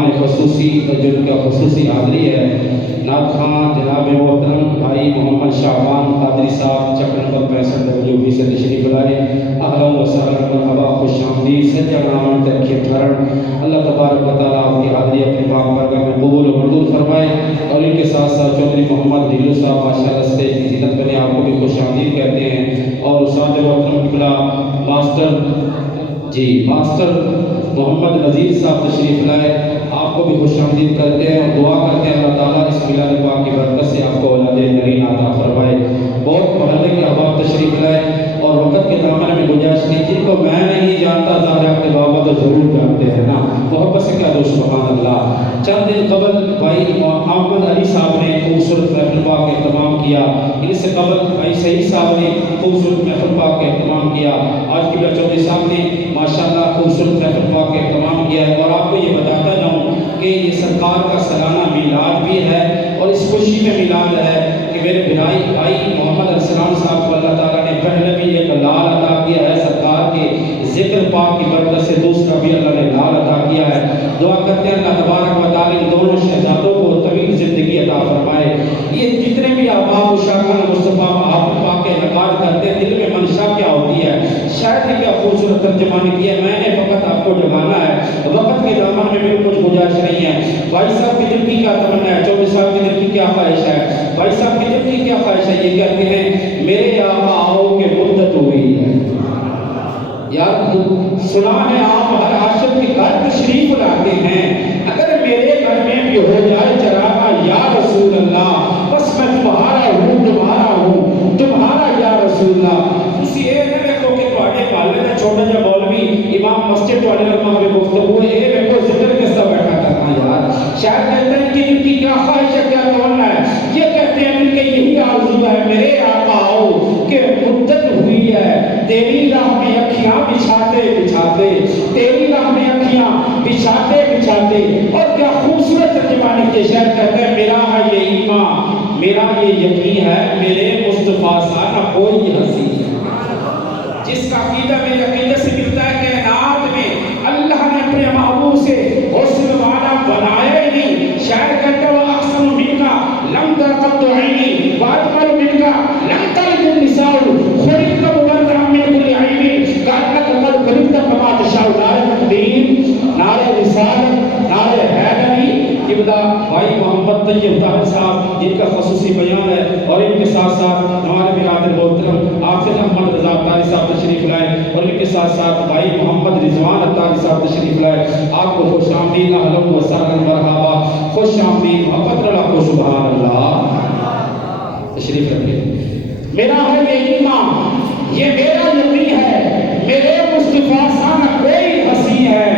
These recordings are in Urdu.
مہمان خصوصی جن کا خصوصی حاضری ہے، نعت خواں جناب محترم بھائی محمد شعبان قادری صاحب چک نمبر 65 سے تشریف لائے۔ اہلا و سہلا مرحبا، خوش آمدید، سچا نام ترقی ٹھہرن۔ اللہ تبارک و تعالیٰ آپ کی حاضری اپنے پاک بارگاہ میں قبول و منظور فرمائے، اور ان کے ساتھ ساتھ چودھری محمد ڈھیلو صاحب ماشاءاللہ اسٹیج کی زینت بنے، آپ کو بھی خوش آمدید کہتے ہیں۔ اور استاد محترم قبلہ ماسٹر محمد نذیر صاحب تشریف لائے، آپ کو بھی خوش آمدید کرتے ہیں اور دعا کرتے ہیں اللہ تعالیٰ اس میلاد پاک کی برکت سے آپ کو اولاد کریم عطا فرمائے۔ بہت محلے کے احباب تشریف لائے اور وقت کے دامن میں گنجائش نہیں، جن کو میں نہیں جانتا ظاہر اپنے بابا تو ضرور جانتے ہیں نا، محبت سے کہہ دو سبحان اللہ۔ چند دن قبل بھائی احمد علی صاحب نے خوبصورت محفل پاک کا اہتمام کیا، ان سے قبل بھائی سعید صاحب نے خوبصورت محفل پاک کا اہتمام کیا، آج قبلہ چودھری صاحب نے ماشاءاللہ خوبصورت محفل پاک کا اہتمام کیا ہے۔ اور آپ کو یہ بتاتا جاؤں کہ یہ سرکار کا سالانہ میلاد بھی ہے، اور اس خوشی میں میلاد ہے کہ میرے بھائی محمد ارسلان صاحب کو اللہ تعالیٰ نے پہلے بھی ایک لال عطا کیا ہے سرکار کے ذکر پاک کی برکت سے، دوسرا بھی اللہ نے لال عطا کیا ہے۔ دعا کرتے ہیں اللہ تبارک و تعالیٰ ان دونوں شہزادوں کو طویل زندگی عطا فرمائے۔ یہ جتنے بھی احباب مشاکل مصطفیٰ آپ پاک کے نقاد کرتے ہیں، دل میں منشا کیا ہوتی ہے، شاید نے کیا خوبصورت ترجمہ نے کیا، میں نے فقط آپ کو جگانا ہے، وقت کے دامن میں میرے کچھ گنجائش نہیں ہے۔ بھائی صاحب کی دل کی کیا تمنا ہے، چودھری صاحب کی دل کی کیا خواہش ہے، بھائی صاحب کی دل کی کیا خواہش ہے، یہ کہتے ہیں میرے آقا آؤ کہ مدت ہوئی ہے۔ یار سنا ہے آپ ہر عاشق کے گھر تشریف لاتے ہیں، اگر میرے گھر میں بھی ہو جائے چراغا یا رسول اللہ، بس میں تمہارا ہوں تمہارا یا رسول اللہ۔ اسی اے میں دیکھو کہ تواڈے پالے دا چھوٹا جا مولوی امام مسجد والے لمحہ میں گفتگو اے میں کو ذکر کے ساتھ بیٹھا کرنا یار، شاید کہتے ہیں کہ ان کی کیا خواہش ہے، کیا تمنا ہے، یہ کہتے ہیں ان کے یہی آرزو ہے میرے آقا آؤ کہ مدت ہوئی ہے، تیری راہ میں اکھیاں بچھاتے تیری راہ میں اکھیاں بچھاتے۔ اور کیا خوبصورت ترجمانی کے شعر کہتے ہیں میرا ہے یہ ایمان، میرا یہ یقین ہے، میرے مصطفیٰ سا نہ کوئی ہنسی۔ جس کا عقیدہ میرے عقیدے سے ملتا ہے کہ کائنات میں اللہ نے اپنے محبوب سے حسن والا بنایا ہی نہیں، شاعر کہتا ہے وہ احسن منکا لم تر قط عینی واجمل منکا لم تلد النساء خلقت مبرئا من كل عیب کانک قد خلقت کما تشاء۔ نعرہ تکبیر، نعرہ رسالت، نعرہ حیدری۔ ابدا بھائی محمد طیب طاہر صاحب جن کا خصوصی بیان ہے، اور ان کے ساتھ ساتھ ہمارے برادر محترم حافظ احمد رضا اطاری صاحب تشریف لائے، اور ان کے ساتھ ساتھ بھائی محمد رضوان اطاری صاحب تشریف لائے۔ آپ کو خوش آمدید، اہلا و سہلا مرحبا، خوش آمدید، محبت اللہ کو سبحان اللہ، تشریف رکھیں۔ میرا ہے یہ ایمان، یہ میرا یقین ہے، میرے مصطفیٰ سا نہ کوئی ہنسی ہے۔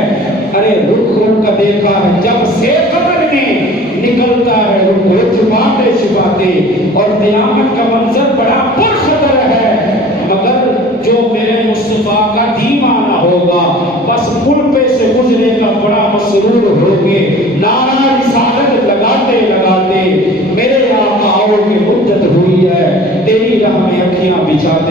ارے رخ کا دیکھا ہے جب سے قبر میں نکلتا ہے رخ چھپاتے، اور قیامت کا منظر بڑا پرخطر ہے، مگر جو میرے مصطفیٰ کا دیوانہ ہوگا بس پل پہ سے گزرے گا بڑا مسرور ہوگے۔ نعرہ رسالت لگاتے میرے آقا آؤ کہ مدت ہوئی ہے، تیری راہ میں اکھیاں بچھاتے۔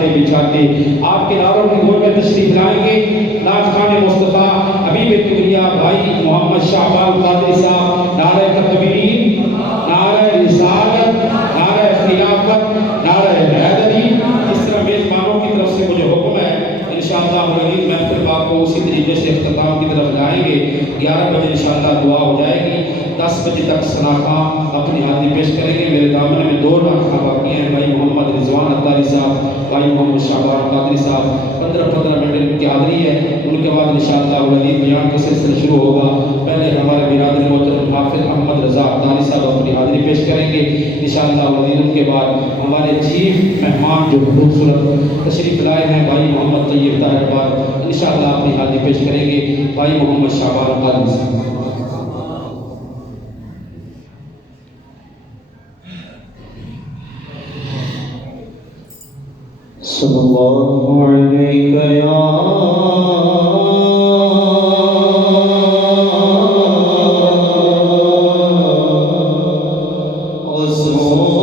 آپ کے نعروں کے گول میں تشریف لائیں گے نعت خوان مصطفیٰ حبیب کبریا بھائی محمد شعبان قادری صاحب۔ نعرہ تکبیر، نعرہ رسالت، نعرہ خلافت، نعرہ حیدری۔ اس طرح میزبانوں کی طرف سے مجھے حکم ہے انشاءاللہ العزیز محفل پاک کو اسی طریقے سے اختتام کی طرف لائیں گے۔ 11 بجے انشاءاللہ دعا ہو جائے گی، 10 بجے تک ثنا خواں اپنی حاضری پیش کریں گے۔ میرے دامن میں 2 نعت خواں باقی ہیں، بھائی محمد رضوان اطاری صاحب، بھائی محمد شعبان قادری صاحب، 15 منٹ ان کی حاضری ہے۔ ان کے بعد انشاءاللہ العزیز بیان کا سلسلہ شروع ہوگا۔ پہلے ہمارے برادر محترم حافظ احمد رضا اطاری صاحب اپنی حاضری پیش کریں گے انشاءاللہ العزیز۔ ان کے بعد ہمارے چیف مہمان جو خوبصورت تشریف لائے ہیں بھائی محمد طیب طاہر بعد انشاءاللہ اپنی حاضری پیش کریں گے، بھائی محمد شعبان قادری صاحب۔ صلی اللہ علیہ یا رسول اللہ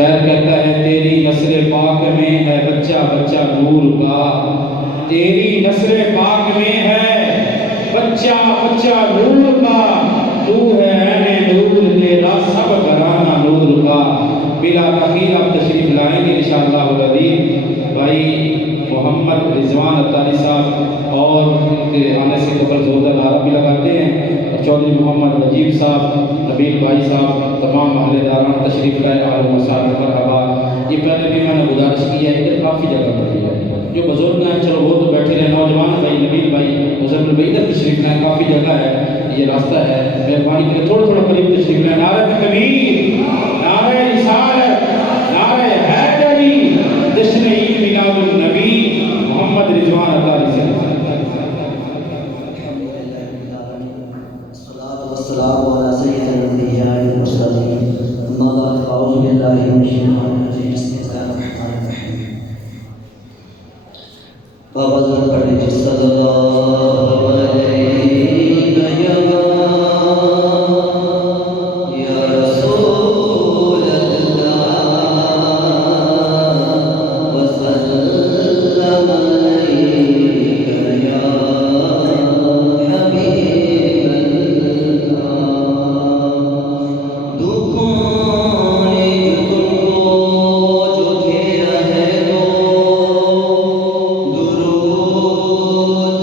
شاعر کہتا ہے تیری نثر پاک میں ہے بچہ بچہ نور کا، تیری نثر پاک میں ہے بچہ بچہ نور کا، تو ہے عین نور تیرا سب گھرانہ نور کا۔ بلا تاخیر آپ تشریف لائیں گے انشاءاللہ العزیز بھائی محمد رضوان عطاری صاحب، اور ان کے آنے سے قبل زود نعرہ بھی لگاتے ہیں، اور چودھری محمد نجیب صاحب، نبیل بھائی صاحب، تمام اہل داران تشریف لائے، اہل مساعد مرحبا۔ یہ پہلے بھی میں نے گزارش کی ہے، ادھر کافی جگہ پڑی ہے، جو بزرگ ہیں چلو وہ تو بیٹھے رہے، نوجوان بھائی نبیل بھائی مزمل بھائی ادھر تشریف لائیں، کافی جگہ ہے، یہ راستہ ہے، مہربانی کریں تھوڑا تھوڑا قریب تشریف لائیں۔ نعرہ تکبیر، نعرہ رسالت، نعرہ حیدری، جشن عید میلاد النبی محمد رضوان عطاری صاحب۔ والسلام على سيد الانبياء والمرسلين اما بعد فاعوذ بالله من الشيطان الرجيم بسم الله الرحمن الرحيم بابا ذرا پڑھیں صلی اللہ علیہ یا رسول اللہ وسلم علیک یا حبیب درود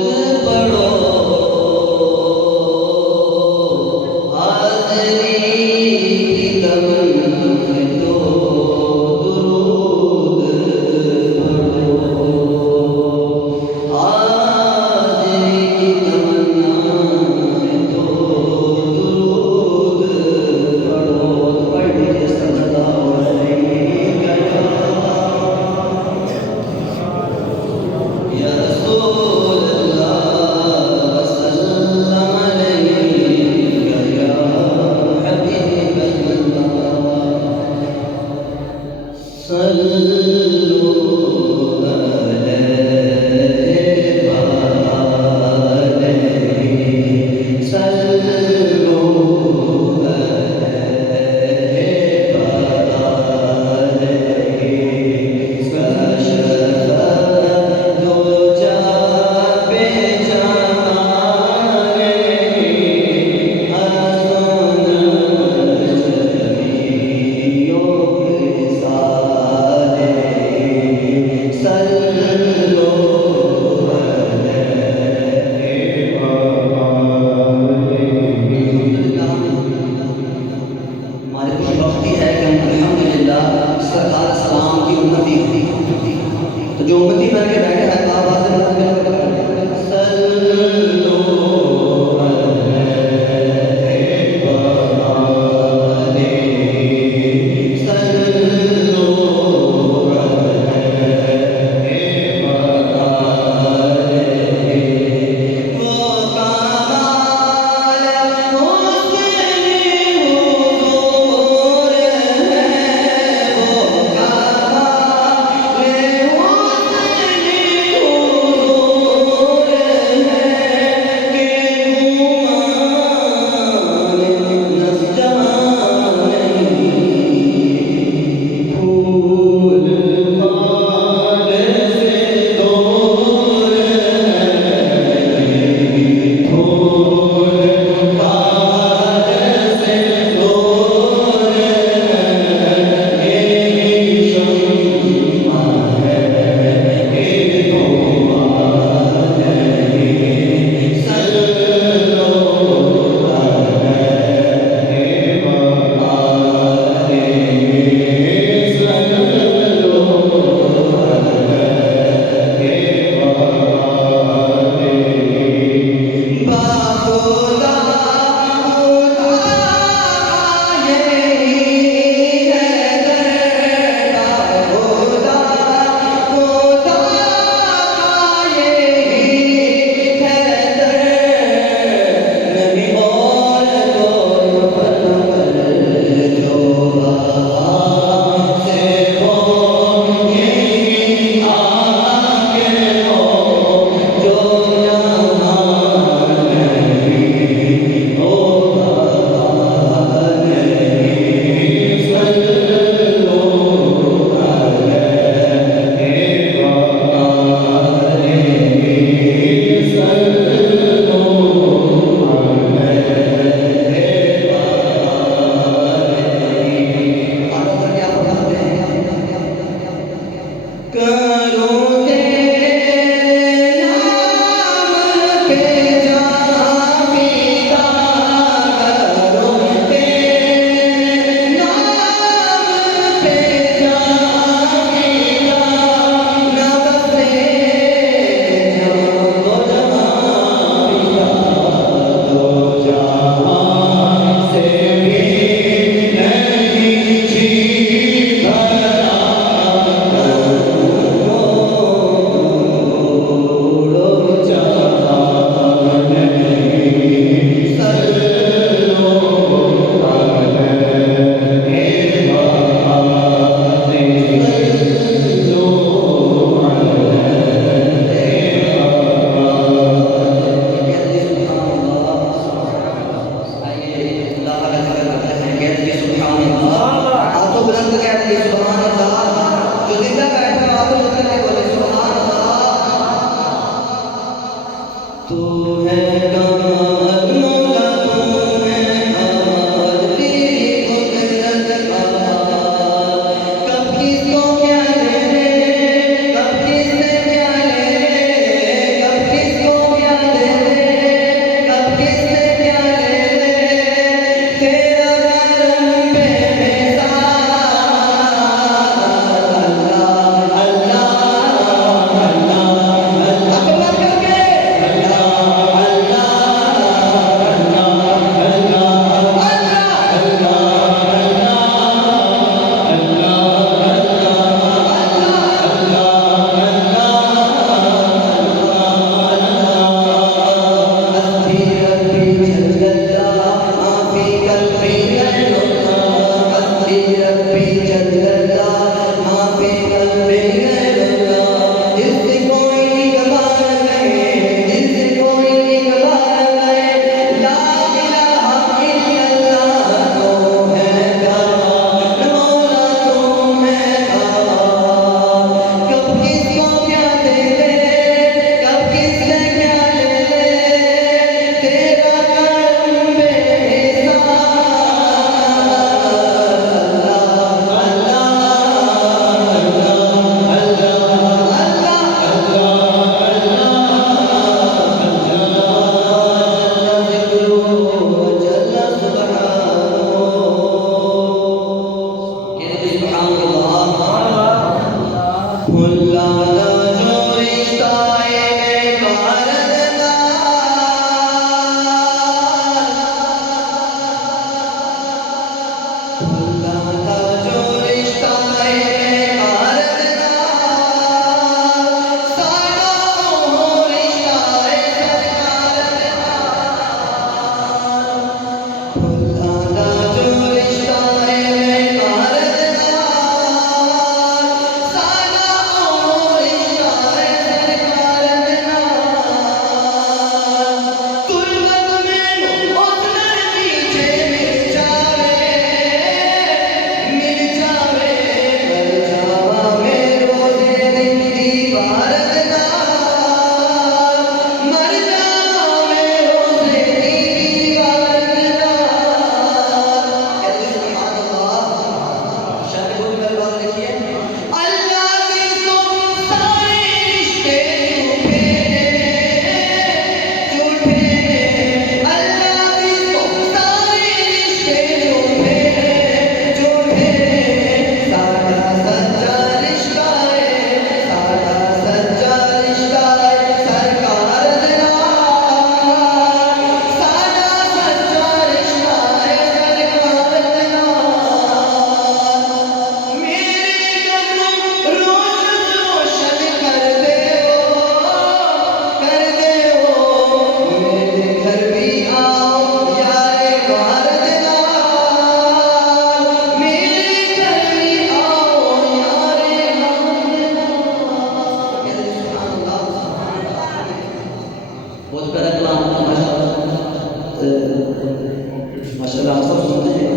ماشاءاللہ آپ سب سنتے ہیں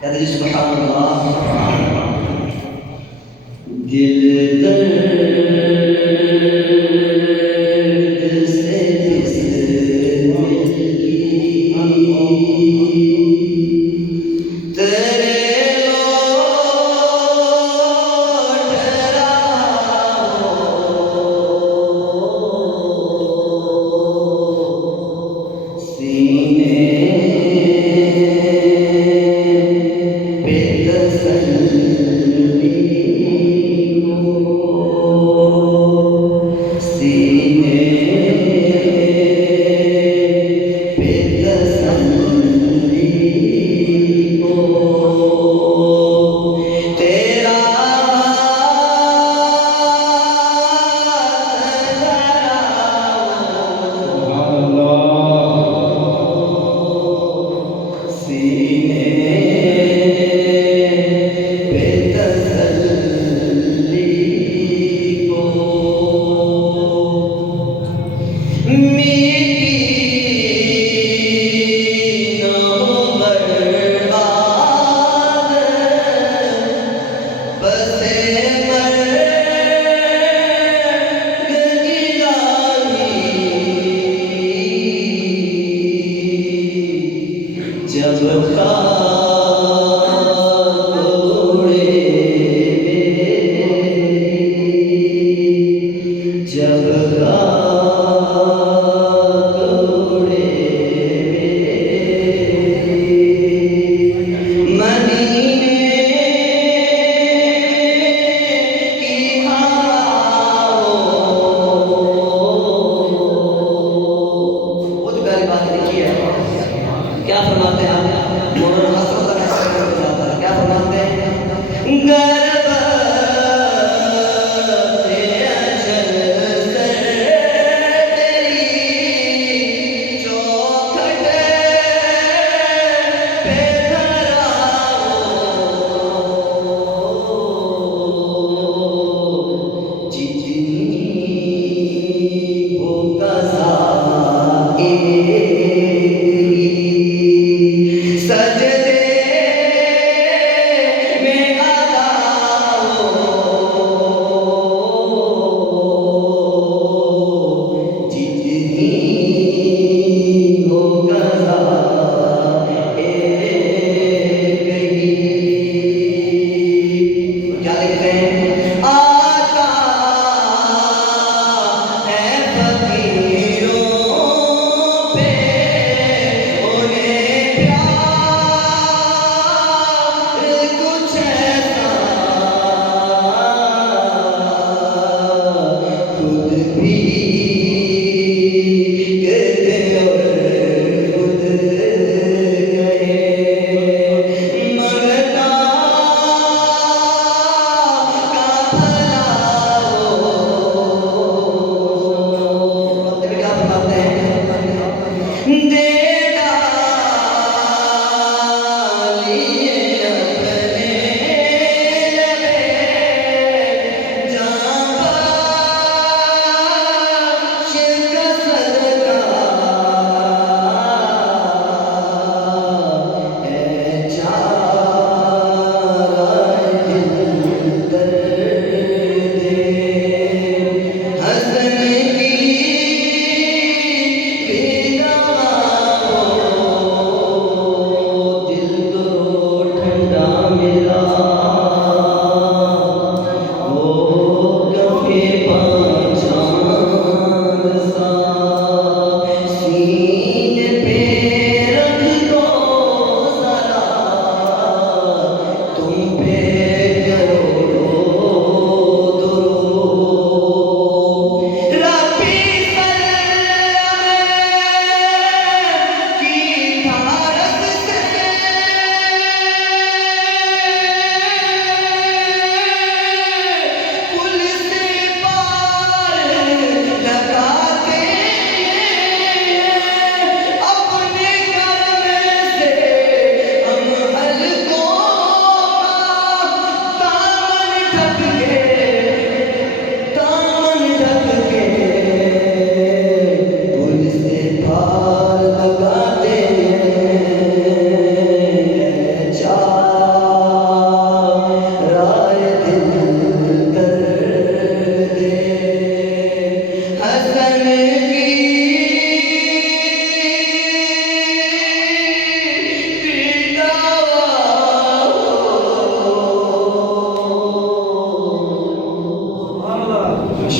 کہتے ہیں سبحان اللہ دل درد سے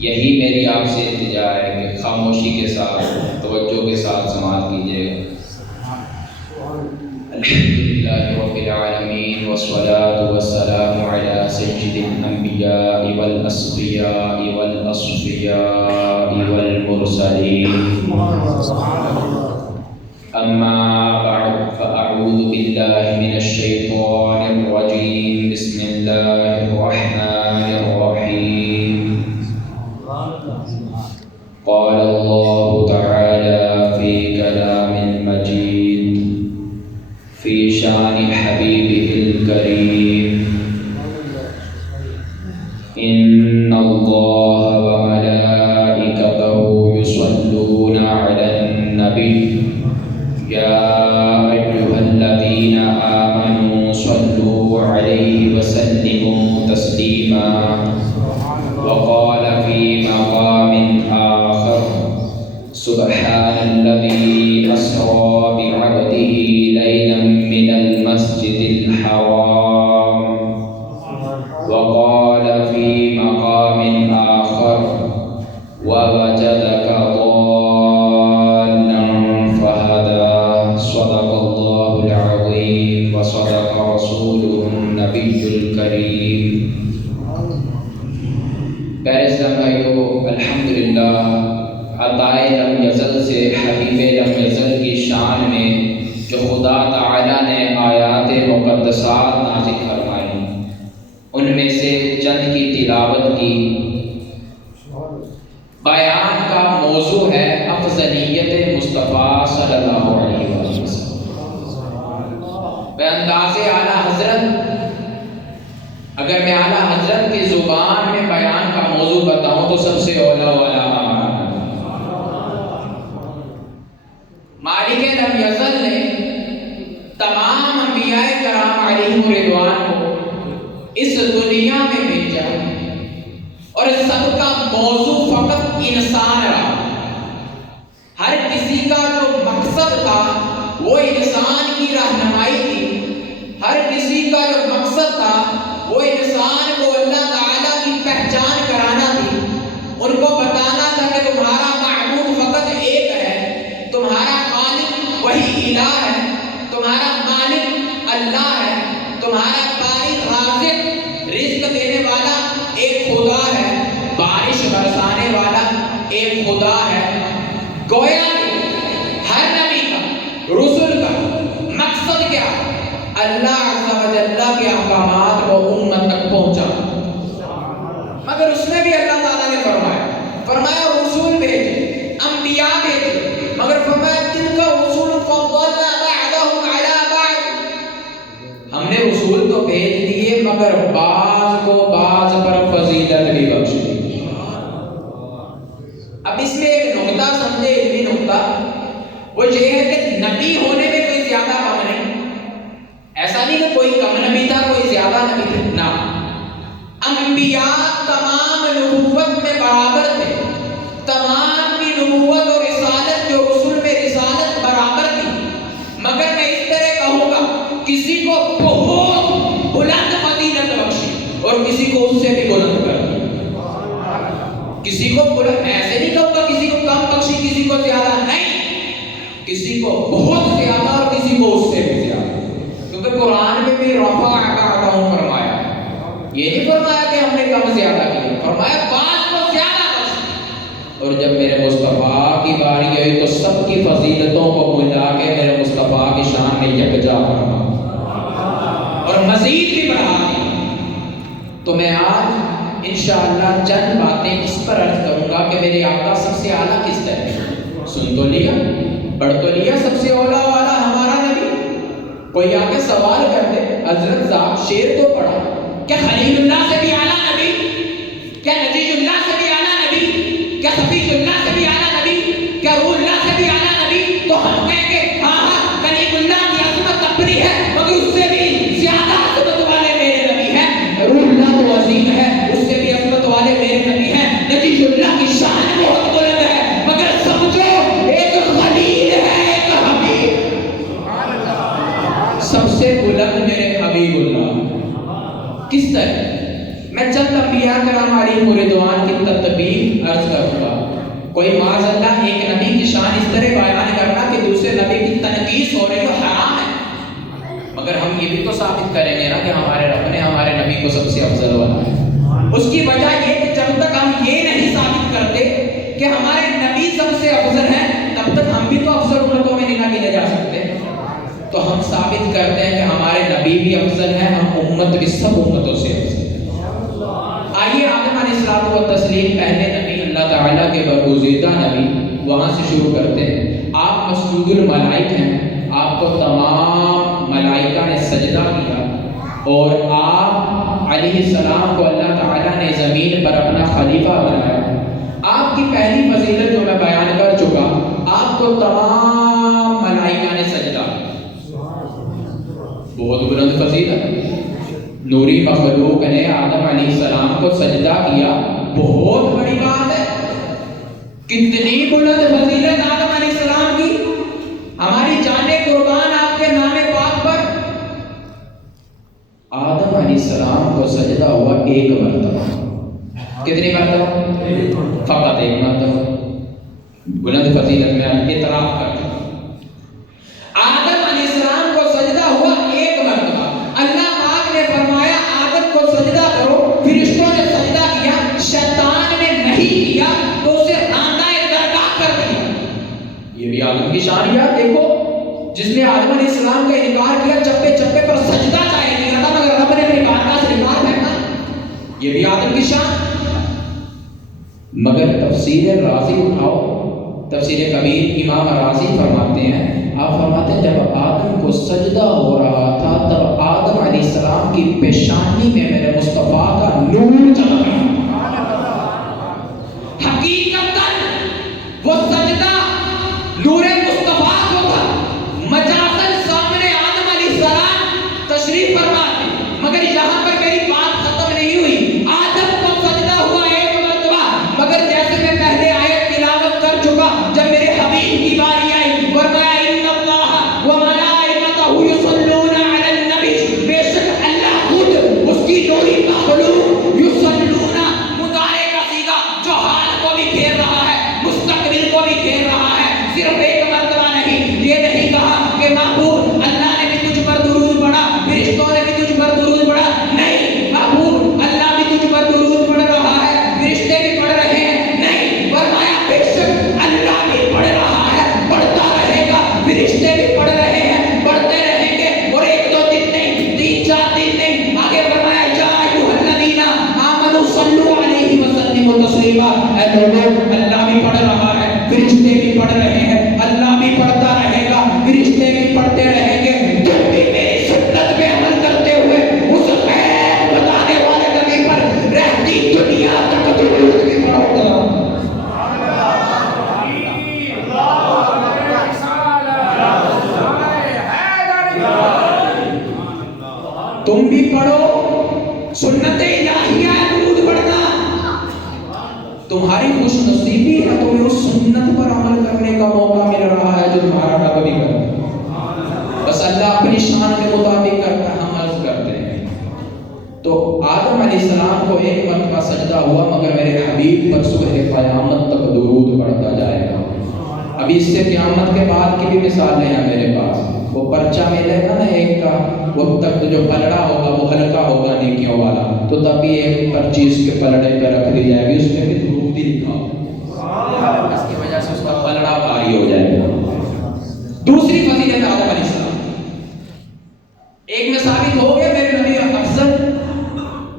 یہی میری آپ سے التجا ہے کہ خاموشی کے ساتھ توجہ کے ساتھ سماعت کیجیے گا۔ الحمدللہ رب العالمین والصلاة والسلام علی سید الانبیاء والاصفیاء والاصفیاء والمرسلین، اما بعد فاعوذ باللہ من الشیطان الرجیم، بسم اللہ الرحمن الرحیم۔ قال اللہ تعالی فی کلام المجید فی شان حبیبہ الکریم، ان اللہ وملائکتہ یصلون علی النبی یا ایھا الذین آمنوا صلوا علیہ وسلموا تسلیما۔ وقال فی مقام آخر سبحان الذی اسری بعبدہ لیلا من المسجد الحرام۔ وقال فی مقام آخر ووجدک ضالا فہدی۔ صدق اللہ العظیم وصدق رسولہ النبی الکریم۔ پیارے اسلام بھائیو، الحمدللہ عطائے لم یزل سے حبیب لم یزل کی شان میں جو خدا تعالیٰ نے آیات مقدسات نازل فرمائی، ان میں سے چند کی تلاوت کی۔ بیان کا موضوع ہے افضلیت مصطفیٰ صلی اللہ علیہ وسلم۔ بے انداز اعلیٰ حضرت، اگر میں اعلیٰ حضرت کی زبان میں بیان کا موضوع بتاؤں تو سب سے اولا والا ہمارا مالک لم یزل نے تمام انبیاء کرام علیہم رضوان کو اس دنیا میں بھیجا، اور اس سب کا موضوع فقط انسان رہا۔ ہر کسی کا جو مقصد تھا وہ انسان کی رہنمائی تھی، ہر کسی کا جو مقصد تھا وہ انسان کو اللہ تعالیٰ کی پہچان کرانا تھی، ان کو بتانا تھا کہ تمہارا معبود فقط ایک ہے، تمہارا خالق وہی الہ ہے، تمہارا مالک اللہ ہے، تمہارا باری رازق رزق دینے والا ایک خدا ہے، بارش برسانے والا ایک خدا ہے۔ گویا ہر نبی کا، رسول کا مقصد کیا؟ اللہ عز و جل کے احکامات کو امت تک پہنچا۔ مگر اس میں بھی اللہ تعالیٰ نے فرمایا رسول بھیجے، انبیاء بھیجے، مگر فرمایا تلک رسول فضلنا بعضهم علی بعض، ہم نے رسول تو بھیج دیے مگر بعض کو بعض پر فضیلت بھی بخش دی۔ اب اس میں ایک نقطہ سمجھے، علمی نقطہ، وہ یہ ہے کہ نبی ہونے میں کوئی زیادہ کم نہیں۔ ایسا نہیں کہ کوئی کم نبی تھا کوئی زیادہ نبی تھا، نہ، انبیاء تمام نبوت میں برابر تھے، تمام کی نبوت اور رسالت جو رسول میں رسالت برابر تھی، مگر میں اس طرح کہوں گا کسی کو بہت بلند فضیلت بخشی اور کسی کو اس سے بھی بلند کر دی۔ کسی کو بلند، ایسے نہیں کہوں گا کسی کو کم بخشی کسی کو زیادہ، نہیں، کسی کو بہت زیادہ اور کسی کو اس سے بھی زیادہ، کیونکہ قرآن میں بھی رفع بعضهم فرمایا، یہ نہیں فرمایا کہ ہم نے کم زیادہ کیا، فرمایا بعض کو زیادہ بخشا۔ اور جب میرے مصطفیٰ کی باری آئی تو سب کی فضیلتوں کو ملا کے میرے مصطفیٰ کی شان میں یکجا فرما اور مزید بھی بڑھا دی۔ تو میں آج انشاءاللہ چند باتیں اس پر عرض کروں گا کہ میرے آقا سب سے اعلیٰ کس طرح، سن تو لیا، پڑھ تو لیا، سب سے اولا والا ہمارا نبی۔ کوئی آگے سوال کر دے، حضرت صاحب شعر تو پڑھا، کیا خلیل اللہ سے بھی اعلیٰ نبی؟ کیا نبی اللہ سے بھی اعلیٰ نبی؟ کیا صفی اللہ سے بھی اعلیٰ نبی؟ کیا روح اللہ سے بھی اعلیٰ نبی؟ تو ہم کہیں گے ہاں کلیم اللہ کی عظمت اپنی ہے، مگر اس سے بھی زیادہ عظمت والے میرے نبی ہیں۔ روح اللہ تو عظیم ہے، اس سے بھی عظمت والے میرے نبی ہیں۔ نبی اللہ کی شان بہت بلند ہے، مگر سمجھو ایک خلیل ہے، ایک حبیب۔ سب سے بلند میرے حبیب اللہ۔ کس طرح؟ میں چند کرام علیہ رضوان کی تطبیق عرض کروں گا. کوئی معاذ اللہ ایک نبی کی شان اس طرح بیان کرنا کہ دوسرے نبی کی تنقیص ہو رہی ہے حرام ہے، مگر ہم یہ بھی تو ثابت کریں گے نا کہ ہمارے رب نے ہمارے نبی کو سب سے افضل بنایا. اس کی وجہ یہ کہ جب تک ہم یہ نہیں ثابت کرتے کہ ہمارے نبی سب سے افضل ہیں تب تک ہم بھی تو افضل امتوں میں نہیں گنے جا سکتے. تو ہم ثابت کرتے ہیں کہ ہمارے نبی بھی افضل ہیں، ہم امت بھی سب امتوں سے افضل ہیں. آئیے آدم علیہ الصلوۃ والتسلیم پہلے نبی، اللہ تعالیٰ کے برگزیدہ نبی، وہاں سے شروع کرتے ہیں. آپ مسجود الملائک ہیں، آپ کو تمام ملائکہ نے سجدہ کیا اور آپ علیہ السلام کو اللہ تعالیٰ نے زمین پر اپنا خلیفہ بنایا. آپ کی پہلی فضیلت جو میں بیان کر چکا، آپ کو تمام ملائکہ نے سجدہ کیا. بہت بلند فضیلت. نوری مخلوق نے آدم علیہ السلام کو سجدہ کیا، بہت بڑی بات ہے. کتنی بلند فضیلت آدم علیہ السلام کی. ہماری جانیں قربان آپ کے نام پاک پر. آدم علیہ السلام کو سجدہ ہوا ایک مرتبہ. کتنی مرتبہ؟ فقط ایک مرتبہ. بلند فضیلت میں اعتراف کرتا ہوں. آدم علیہ السلام کو سجدہ ہوا ایک مرتبہ. اللہ پاک نے فرمایا آدم کو سجدہ کرو، فرشتوں نے سجدہ کیا، شیطان نے نہیں کیا تو اسے راندہ درگاہ کر دیا. یہ بھی آدم کی شان ہے. دیکھو جس نے آدم علیہ السلام کا انکار کیا، چپے چپے پر سجدہ چاہے نہیں تھا، مگر رب نے اپنی بارگاہ سے انکار پھینکا. یہ بھی آدم کی شان. مگر تفسیر رازی اٹھاؤ، تفسیر کبیر امام رازی فرماتے ہیں، آپ فرماتے ہیں جب آدم کو سجدہ ہو رہا تھا تب آدم علیہ السلام کی پیشانی میں میرے مصطفیٰ کا نور چمک رہا. حقیقتاً وہ سجدہ نور مصطفیٰ کو تھا. مجازاً سامنے آدم علیہ السلام تشریف فرما تھے، مگر یہاں پر میری بات ختم نہیں ہوئی. آدم کو سجدہ ہوا ایک مرتبہ، مگر جیسے میں پہلے آیت تلاوت کر چکا، جب میرے حبیب کی باری آئی فرمایا ان اللہ وملائکتہ یصلون علی النبی، بے شک اللہ خود اس کی نوری مخلوق یصلون، مضارع کا صیغہ جو حال کو بھی گھیر رہا ہے، مستقبل کو بھی گھیر رہا ہے. صرف ایک مرتبہ نہیں، یہ نہیں کہا کہ محبوب اللہ نے بھی تجھ پر درود پڑھا، فرشتوں نے بھی تجھ پر درود پڑھا. نہیں، محبوب اللہ بھی تجھ پر درود پڑھ رہا ہے، فرشتے بھی پڑھ رہے ہیں. نہیں، فرمایا بے شک اللہ بھی پڑھ رہا ہے، پڑھتا رہے گا، فرشتے بھی پڑھ رہے ہیں، پڑھتے رہیں گے. اور ایک دو دن نہیں، تین چار دن نہیں، آگے فرمایا یا ایھا الذین آمنوا صلوا علیہ وسلموا تسلیما. اے لوگوں، اللہ بھی پڑھ رہا ہے، فرشتے بھی پڑھ رہے ہیں، اللہ بھی پڑھتا رہے گا، فرشتے بھی پڑھتے رہیں گے. تم بھی میری سنت پہ عمل کرتے ہوئے اس غیب بتانے والے نبی پر رہتی دنیا تک درود بھی پڑھو گا. تم بھی پڑھو، سنت الہیہ ہے درود پڑھنا. تمہاری خوش نصیبی ہے، تمہیں اس سنت پر عمل کرنے کا موقع مل رہا ہے جو تمہارا رب بھی کرتا ہے. بس اللہ اپنی شان کے مطابق کرتا ہے، ہم عرض کرتے ہیں. تو آدم علیہ السلام کو ایک مرتبہ سجدہ ہوا، مگر میرے حبیب پر صبح قیامت تک درود پڑھتا جائے گا. ابھی اس سے قیامت کے بعد کی بھی مثالیں ہیں میرے پاس. وہ پرچہ ملے گا نا ایک کا، وہ تک جو پلڑا ہوگا وہ ہلکا ہوگا نیکیوں والا، تو تب بھی ایک پرچی اس کے پلڑے پہ رکھ دی جائے گی، اس میں بھی درود ہی لکھا ہوگا، اس کی وجہ سے اس کا پلڑا بھاری ہو جائے گا. دوسری فضیلت آدم علیہ السلام، ایک میں ثابت ہو گیا میرے نبی افضل.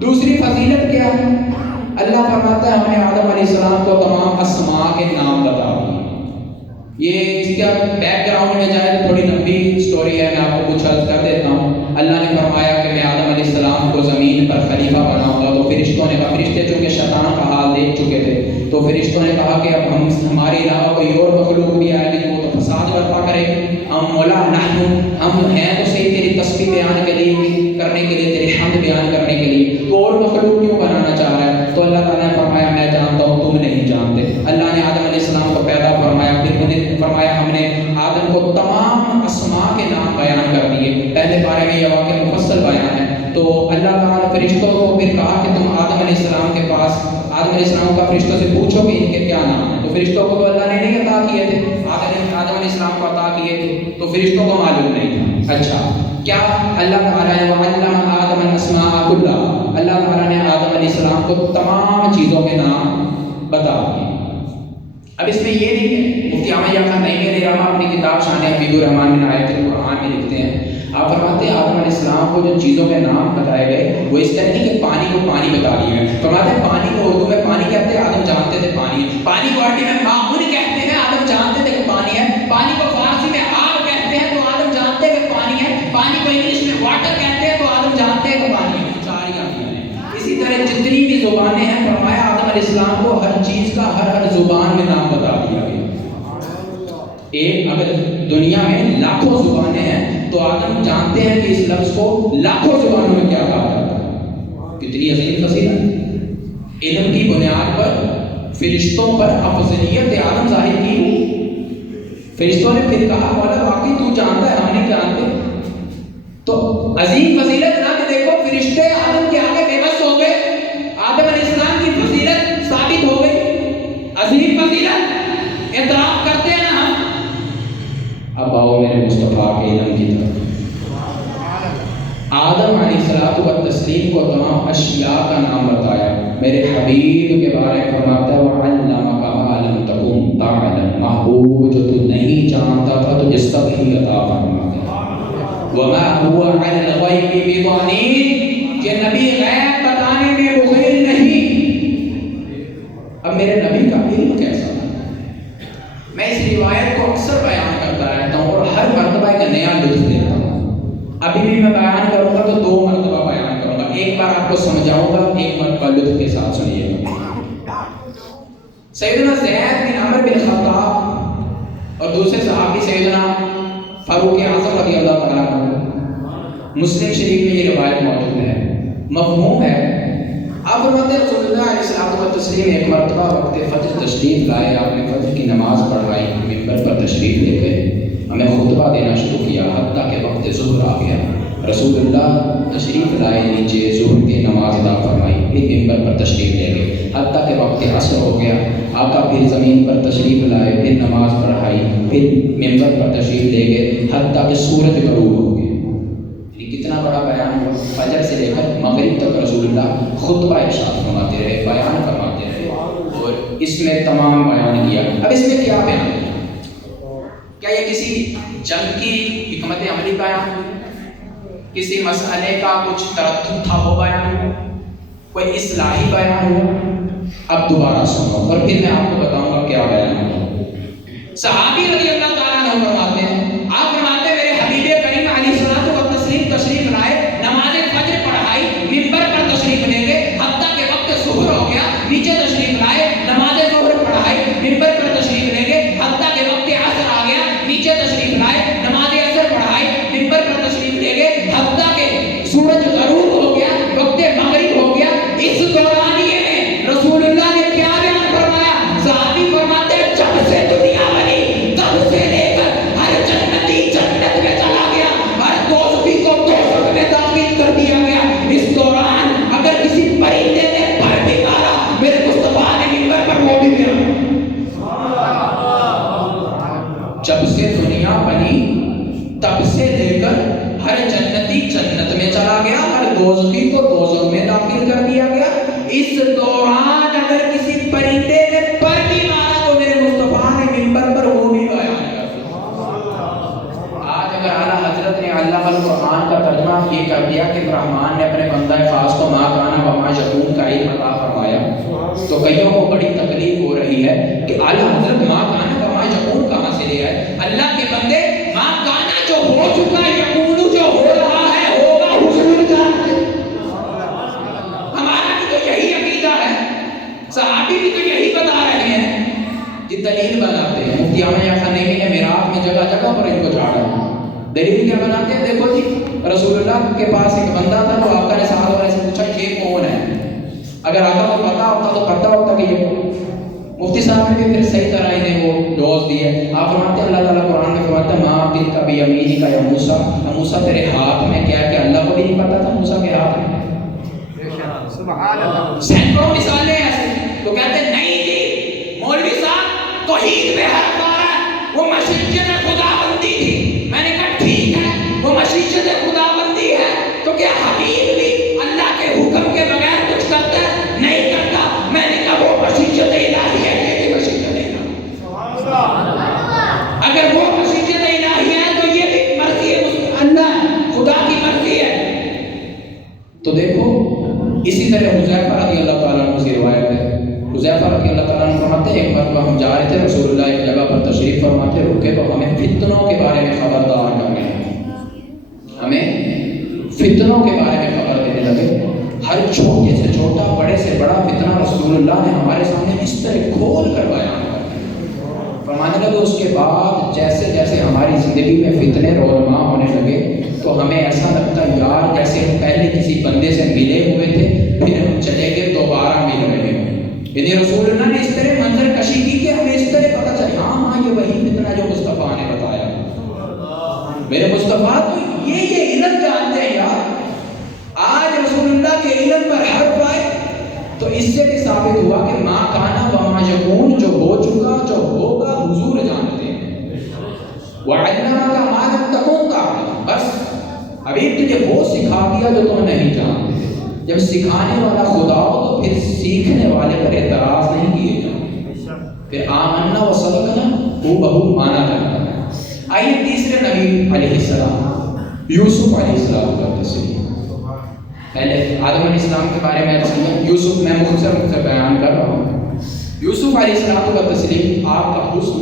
دوسری فضیلت کیا ہے؟ اللہ فرماتا ہے ہم نے آدم علیہ السلام کو تمام اسماء کے نام بتا دیے. یہ اس کا بیک گراؤنڈ میں جائے تو تھوڑی لمبی سٹوری ہے، میں آپ کو کچھ عرض کر دیتا ہوں. اللہ نے فرمایا کہ میں آدم علیہ السلام کو زمین پر خلیفہ بناؤں گا. تو فرشتوں نے کہا، فرشتے چونکہ شیطان کا حال دیکھ چکے تھے، تو فرشتوں نے کہا کہ اب ہمارے علاوہ کوئی اور مخلوق بھی آئے گی وہ تو فساد برپا کرے. ہم مولا نحن، ہم ہیں تو صحیح تیری تسبیح بیان کے لیے، کرنے کے لیے، تیری حمد بیان کرنے کے لیے، تو اور مخلوق کیوں بنانا چاہ رہا ہے؟ تو اللہ تعالیٰ نے فرمایا میں جانتا ہوں، تم نہیں جانتے. اللہ نے آدم علیہ السلام کو پیدا فرمایا، پھر انہیں فرمایا ہم نے آدم کو تمام اسماء کے نام بیان کر دیے. پہلے بارے میں یہ واقعہ مفصل بیان ہے. تو اللہ تعالیٰ نے فرشتوں کو پھر کہا کہ تم آدم علیہ السلام کے پاس، آدم علیہ السلام کا فرشتوں سے پوچھو کہ ان کے کیا نام ہیں، تو فرشتوں کو تو اللہ نے نہیں عطا کیے تھے، آدم علیہ السلام کو عطا کیے تھے، تو فرشتوں کو معلوم نہیں تھا۔ اچھا کیا اللہ تعالیٰ نے وَعَلَّمَ آدَمَ الْأَسْمَاءَ كُلَّهَا، اللہ تعالیٰ نے آدم علیہ السلام کو تمام چیزوں کے نام بتا دیے۔ اب اس میں یہ نہیں ہے، مفتی احمد یحییٰ خان نعیمی رحمہ اپنی کتاب شان حفیظ الرحمن من آیات القرآن میں لکھتے ہیں، آپ فرماتے ہیں آدم علیہ السلام کو جو چیزوں کے نام بتائے گئے وہ اس طرح نہیں کہ پانی کو پانی بتا دیے گئے۔ فرماتے ہیں پانی کو اردو میں پانی کہتے ہیں، آدم جانتے تھے پانی ہے، پانی کو عربی میں ماؤن کہتے ہیں، آدم جانتے تھے کہ پانی ہے، پانی کو فارسی میں آب کہتے ہیں تو آدم جانتے ہیں کہ پانی ہے، پانی کو انگلش میں واٹر کہتے ہیں تو آدم جانتے ہیں کہ پانی ہے۔ ساری آدمی ہیں، اسی طرح جتنی بھی زبانیں ہیں فرمایا آدم علیہ السلام کو ہر چیز کا ہر زبان میں نام بتا دیا گیا۔ ایک اگر دنیا میں لاکھوں زبانیں ہیں تو آدم جانتے ہیں کہ اس لفظ کو لاکھوں زبانوں میں کیا کہا جاتا ہے۔ کتنی عظیم فضیلت، علم کی بنیاد پر فرشتوں پر افضلیت آدم ظاہر کی۔ فرشتوں نے پھر کہا مولا واقعی تو جانتا ہے، ہم نہیں جانتے، تو عظیم فضیلت نہ کہ دیکھو فرشتے آدم کے آگے بے بس ہو گئے، آدم علیہ السلام کی فضیلت ثابت ہو گئی، عظیم فضیلت اعتراف کرتے ہیں نا ہم۔ اب آؤ میرے مصطفیٰ کے علم کی طرف۔ آدم علیہ الصلوۃ والتسلیم کو تمام اشیاء کا نام بتایا، میرے حبیب کے بارے میں فرماتا ہے وَعَلَّمَكَ مَا لَمْ تَكُن تَعْلَمُ، محبوب جو تو نہیں جانتا تھا تجھے سب ہی عطا فرماتا ہے۔ وَمَا هُوَ عَلَى الْغَيْبِ بِضَنِينٍ، کہ نبی غیب بتانے میں بخیل نہیں۔ اب میرے نبی کا علم کیسا تھا؟ میں اس روایت کو اکثر بیان کرتا رہتا ہوں اور ہر مرتبہ ایک نیا لطف دیتا ہوں۔ ابھی بھی میں بیان کروں گا تو 2 مرتبہ بیان کروں گا، ایک بار آپ کو سمجھاؤں گا، ایک مرتبہ لطف کے ساتھ سنیے گا۔ سیدنا زید بن عمر بن خطاب اور دوسرے صحابی سیدنا فاروق اعظم رضی اللہ تعالیٰ عنہ، مسلم شریف میں یہ روایت موجود ہے، مفہوم ہے۔ آپ فرماتے ہیں رسول اللہ علیہ الصلوۃ والتسلیم ایک مرتبہ وقت فجر تشریف لائے، آپ نے فجر کی نماز پڑھائی، ممبر پر تشریف لے گئے، ہمیں خطبہ دینا شروع کیا حتیٰ کہ وقت ظہر آ گیا۔ رسول اللہ تشریف لائے نیچے، ظہر کی نماز ادا فرمائی، پھر ممبر پر تشریف لے گئے حتیٰ کہ وقت عصر ہو گیا۔ آقا پھر زمین پر تشریف لائے، پھر نماز پڑھائی، پھر ممبر پر تشریف لے گئے حتیٰ کہ سورج غروب ہو گیا۔ کتنا بڑا بیان ہوا، فجر سے لے کر مغرب تک رسول اللہ خطبہ ارشاد فرماتے رہے، بیان فرماتے رہے، اور اس میں تمام بیان کیا۔ اب اس میں کیا بیان کیا؟ کیا یہ کسی جنگ کی حکمت عملی بیان ہوئی، کسی مسئلے کا کچھ تردد تھا وہ بیان ہوا، کوئی اصلاحی بیان ہوا؟ اب دوبارہ سنو اور پھر میں آپ کو بتاؤں گا کیا بیان ہوا۔ صحابی رضی اللہ تعالیٰ عنہ فرماتے ہیں، آپ فرماتے ہیں میرے حبیب کریم علیہ الصلوۃ والتسلیم تشریف لائے، نماز فجر پڑھائی، ممبر پر تشریف لے گئے حتیٰ کہ وقت ظہر ہو گیا، نیچے تشریف لائے، نماز ظہر پڑھائی، ممبر پر تشریف لے گئے حتیٰ کہ وقت عصر آ گیا، نیچے تشریف لائے، نماز عصر پڑھائی، ممبر پر تشریف لے گئے حتیٰ کہ سورج غروب ہو گیا، وقت مغرب ہو گیا۔ اس دورانیے میں رسول اللہ نے کیا بیان فرمایا؟ صحابی فرماتے ہیں جب سے دنیا بنی تب سے لے کر ہر جنتی جنت میں چلا گیا، ہر دوزخی کو دوزخ میں داخل کر دیا گیا۔ اس دوران اگر کسی پرندے نے پر بھی مارا، میرے مصطفیٰ نے ممبر پر وہ بھی گیا۔ جب سے دنیا بنی تب سے لے کر ہر جنتی جنت میں چلا گیا، ہر دوزخی کو دوزخ میں داخل کر دیا گیا۔ اس دوران اگر کسی پرندے نے پر بھی مارا تو میرے مصطفیٰ نے ممبر پر وہ بھی بیان کر دیا۔ آج اگر اعلیٰ حضرت نے اللہ القرآن کا ترجمہ یہ کر دیا کہ رحمان نے اپنے بندہ خاص کو ما کانا و ما یکون کا علم عطا فرمایا، تو کئیوں کو بڑی تکلیف ہو رہی ہے کہ اعلیٰ حضرت ما کانا و ما یکون کہاں سے لے آئے؟ اللہ کے بندے ما کانا جو ہو چکا، یکون جو ہو رہا ہے ہوگا حضور جانتے۔ ہمارا بھی تو یہی عقیدہ ہے، صحابی بھی تو یہی بتا رہے ہیں، یہ دلیل بناتے ہیں۔ مفتی احمد یحییٰ خان نعیمی نے میراث میں جگہ جگہ پر ان کو جھاڑا، دلیل کیا بناتے ہیں؟ دیکھو جی رسول اللہ کے پاس ایک بندہ تھا تو آقا نے ساتھ والے سے پوچھا یہ کون ہے؟ اگر آقا کو پتا ہوتا تو پتا ہوتا کہ یہ مفتی صاحب نے بھی پھر صحیح طرح انہیں وہ ڈوز دی ہے۔ آپ فرماتے ہیں اللہ تعالیٰ قرآن میں فرماتا ہے ماں تل کا بھی امینی کا یا موسیٰ، موسیٰ تیرے ہاتھ میں کیا ہے کہ اللہ کو بھی نہیں پتا تھا موسیٰ کے ہاتھ میں۔ سینکڑوں مثالیں ایسے. تو کہتے ہیں نہیں جی مولوی صاحب توحید میں حرف آ رہا ہے، وہ مشیت خدا بندی تھی. میں نے کہا ٹھیک ہے وہ مشیت خدا بندی ہے تو کیا حبیب بھی اللہ کے حکم کے بغیر کچھ کرتا ہے؟ نہیں کرتا. میں نے کہا وہ مشیت الہی ہے، یہ بھی مشیت الہی. اگر وہ مشیت الہی ہے تو یہ بھی مرضی ہے اللہ خدا کی مرضی ہے. تو دیکھو اسی طرح حذیفہ رضی اللہ تعالیٰ عنہ کی روایت ہے. حذیفہ رضی اللہ تعالیٰ عنہ فرماتے ہیں ایک مرتبہ ہم جا رہے تھے، رسول اللہ ایک جگہ پر تشریف فرماتے رکے تو ہمیں فتنوں کے بارے میں خبردار کرنے لگے. ہمیں فتنوں کے بارے میں خبر دینے لگے. ہر چھوٹے سے چھوٹا بڑے سے بڑا فتنہ رسول اللہ نے ہمارے سامنے اس طرح کھول کر بیان کر فرمانے لگے. اس کے بعد جیسے جیسے ہماری زندگی میں فتنے رونما ہونے لگے تو ہمیں ایسا لگتا یار جیسے ہم پہلے کسی بندے سے ملے ہوئے تھے پھر ہم چلے گئے دوبارہ مل رہے ہیں. یعنی رسول اللہ نے اس طرح منظر کشی کی کہ ہمیں اس طرح پتہ چلا ہاں یہ وہی فتنہ جو مصطفیٰ نے بتایا. میرے مصطفیٰ تو یہ علم جانتے ہیں یار. آج رسول اللہ کے علم پر حرف آئے تو اس سے بھی ثابت ہوا کہ ما کانا و ما یکون، جو ہو چکا جو ہوگا حضور جانتے ہیں. وعلمک ما لم تکن تعلم، بس ابھی تجھے وہ سکھا دیا جو تم نہیں جانتے. جب سکھانے والا خدا ہو تو پھر سیکھنے والے پر اعتراض نہیں کیے جاتے. پھر آمنا و صدقنا وہ بہو مانا جاتا ہے. آئیے تیسرے نبی علیہ السلام یوسف علیہ السلام کا تسلیم. پہلے آدم علیہ السلام کے بارے میں یوسف میں مختصر بیان کر رہا ہوں. یوسف علیہ السلام کا تسلیم، آپ کا حسن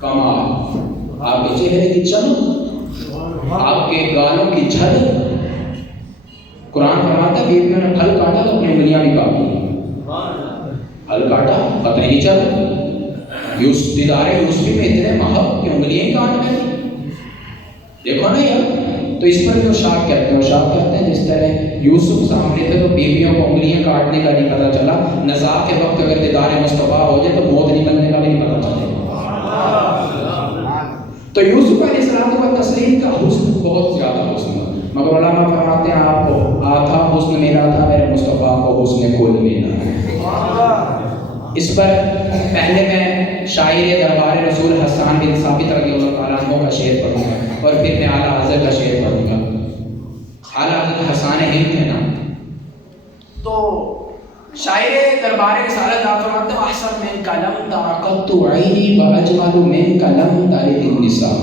کمال، آپ کے چہرے کی چمک، آپ کے گالوں کی جھلک. قرآن فرماتا ہے بیویوں نے پھل کاٹا تو اپنی انگلیاں بھی کاٹی. پھل کاٹا پتہ ہی نہیں چلا. دیدار یوسفی میں اتنے محب کہ انگلیاں ہی کاٹ گئی. دیکھو نا یار. تو اس پر جو شاک کہتے ہیں، شاک کہتے ہیں جس طرح یوسف سامنے تھے تو بیویوں کو انگلیاں کاٹنے کا نہیں پتہ چلا، نزاع کے وقت اگر دیدار مصطفیٰ ہو جائے تو موت نکلنے کا بھی نہیں پتہ چلے. تو یوسف علیہ السلام کا تسلیم کا حسن بہت زیادہ حسن ہے. مگر علماء فرماتے ہیں آپ کو آتھا حسن میرا تھا، میرے مصطفیٰ کو حسن کل میرا ہے. اس پر پہلے میں شاعر دربار رسول حسان بن ثابت رضی اللہ تعالیٰ عنہ کا شعر پڑھوں گا اور پھر میں اعلیٰ حضرت کا شعر پڑھوں گا. اعلیٰ حضرت حسان ہند ہے نا. تو شاعر دربار رسالت آپ فرماتے ہیں احسن من کلم ترکت عینی واجمل من کلم تلد النساء.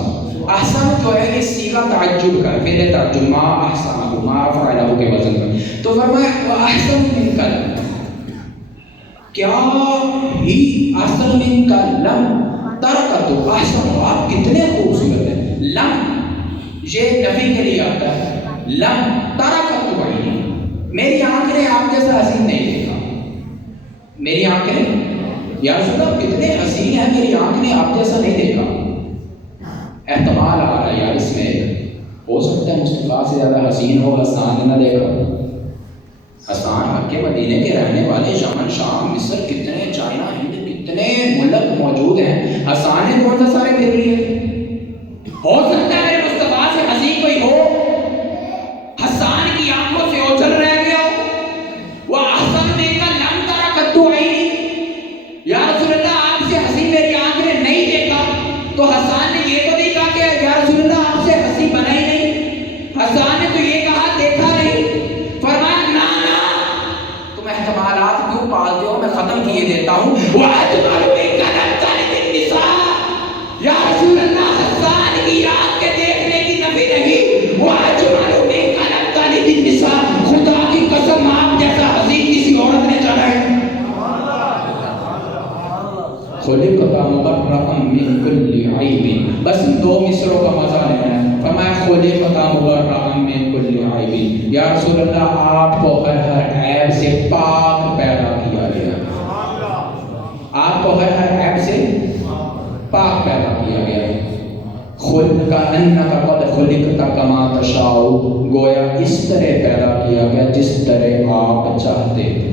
احسن جو ہے یہ صیغہ تعجب کا، فعل تعجب، ما احسن ما فعلہ کے وزن میں. تو فرمایا احسن من کلم، کیا ہی احسن من کلم ترکت، احسن آپ کتنے خوبصورت ہیں. لم یہ نفی کے لیے آتا ہے. لم ترکت عینی، میری آنکھ نے آپ جیسا حسین نہیں دیکھا. میری آنکھیں یا رسول اللہ کتنے حسین ہیں، میری آنکھ نے آپ جیسا نہیں دیکھا. احتمال آ رہا ہے یار اس میں ہو سکتا ہے مصطفیٰ سے زیادہ حسین ہو حسان نے نہ دیکھا. حسان مکے مدینے کے رہنے والے، یمن شام مصر کتنے، چائنا ہند کتنے ملک موجود ہیں. حسان نے کون سا سارے دیکھ لیے. ہو سکتا ہے میرے مصطفیٰ سے حسین کوئی ہو، حسان کی آنکھوں سے اوجھل رہ گیا ہو. وہ احسن میں کا لم ترکت عینی، یا رسول اللہ آپ سے حسین میری آنکھ نے نہیں دیکھا. تو حسان نے یہ تو نہیں کہا کہ یا رسول اللہ آپ سے حسین بنا ہی نہیں. حسان نے تو یہ کہا دیکھا نہیں. فرمایا نا نا تم احتمالات کیوں پالتے ہو، میں ختم کیے دیتا ہوں. وَأَجْمَلُ مِنْكَ لَمْ تَلِدِ النِّسَاء، یا رسول اللہ حسان کی آنکھ کے دیکھنے کی نفی نہیں. وَأَجْمَلُ مِنْكَ لَمْ تَلِدِ النِّسَاء، خدا کی قسم آپ جیسا حسین کسی عورت نے چڑھا ہے. خلقت مبرأ من کل عیب، بس دو مصروں کا مزہ لینا ہے. فرمایا خلقت مبرأ من کل عیب، یا رسول اللہ آپ کو ہر عیب سے پاک پیدا کیا گیا. آپ کو ہر عیب سے پاک پیدا کیا گیا. خلق انک قد خلقت کما تشاء، گویا اس طرح پیدا کیا گیا جس طرح آپ چاہتے تھے.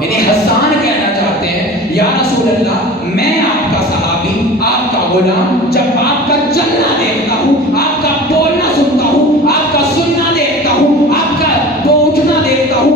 یعنی حسان کہنا چاہتے ہیں یا رسول اللہ میں آپ کا صحابی، آپ کا غلام، جب آپ کا چلنا دیکھتا ہوں، آپ کا بولنا سنتا ہوں، آپ کا سننا دیکھتا ہوں، آپ کا اٹھنا دیکھتا ہوں،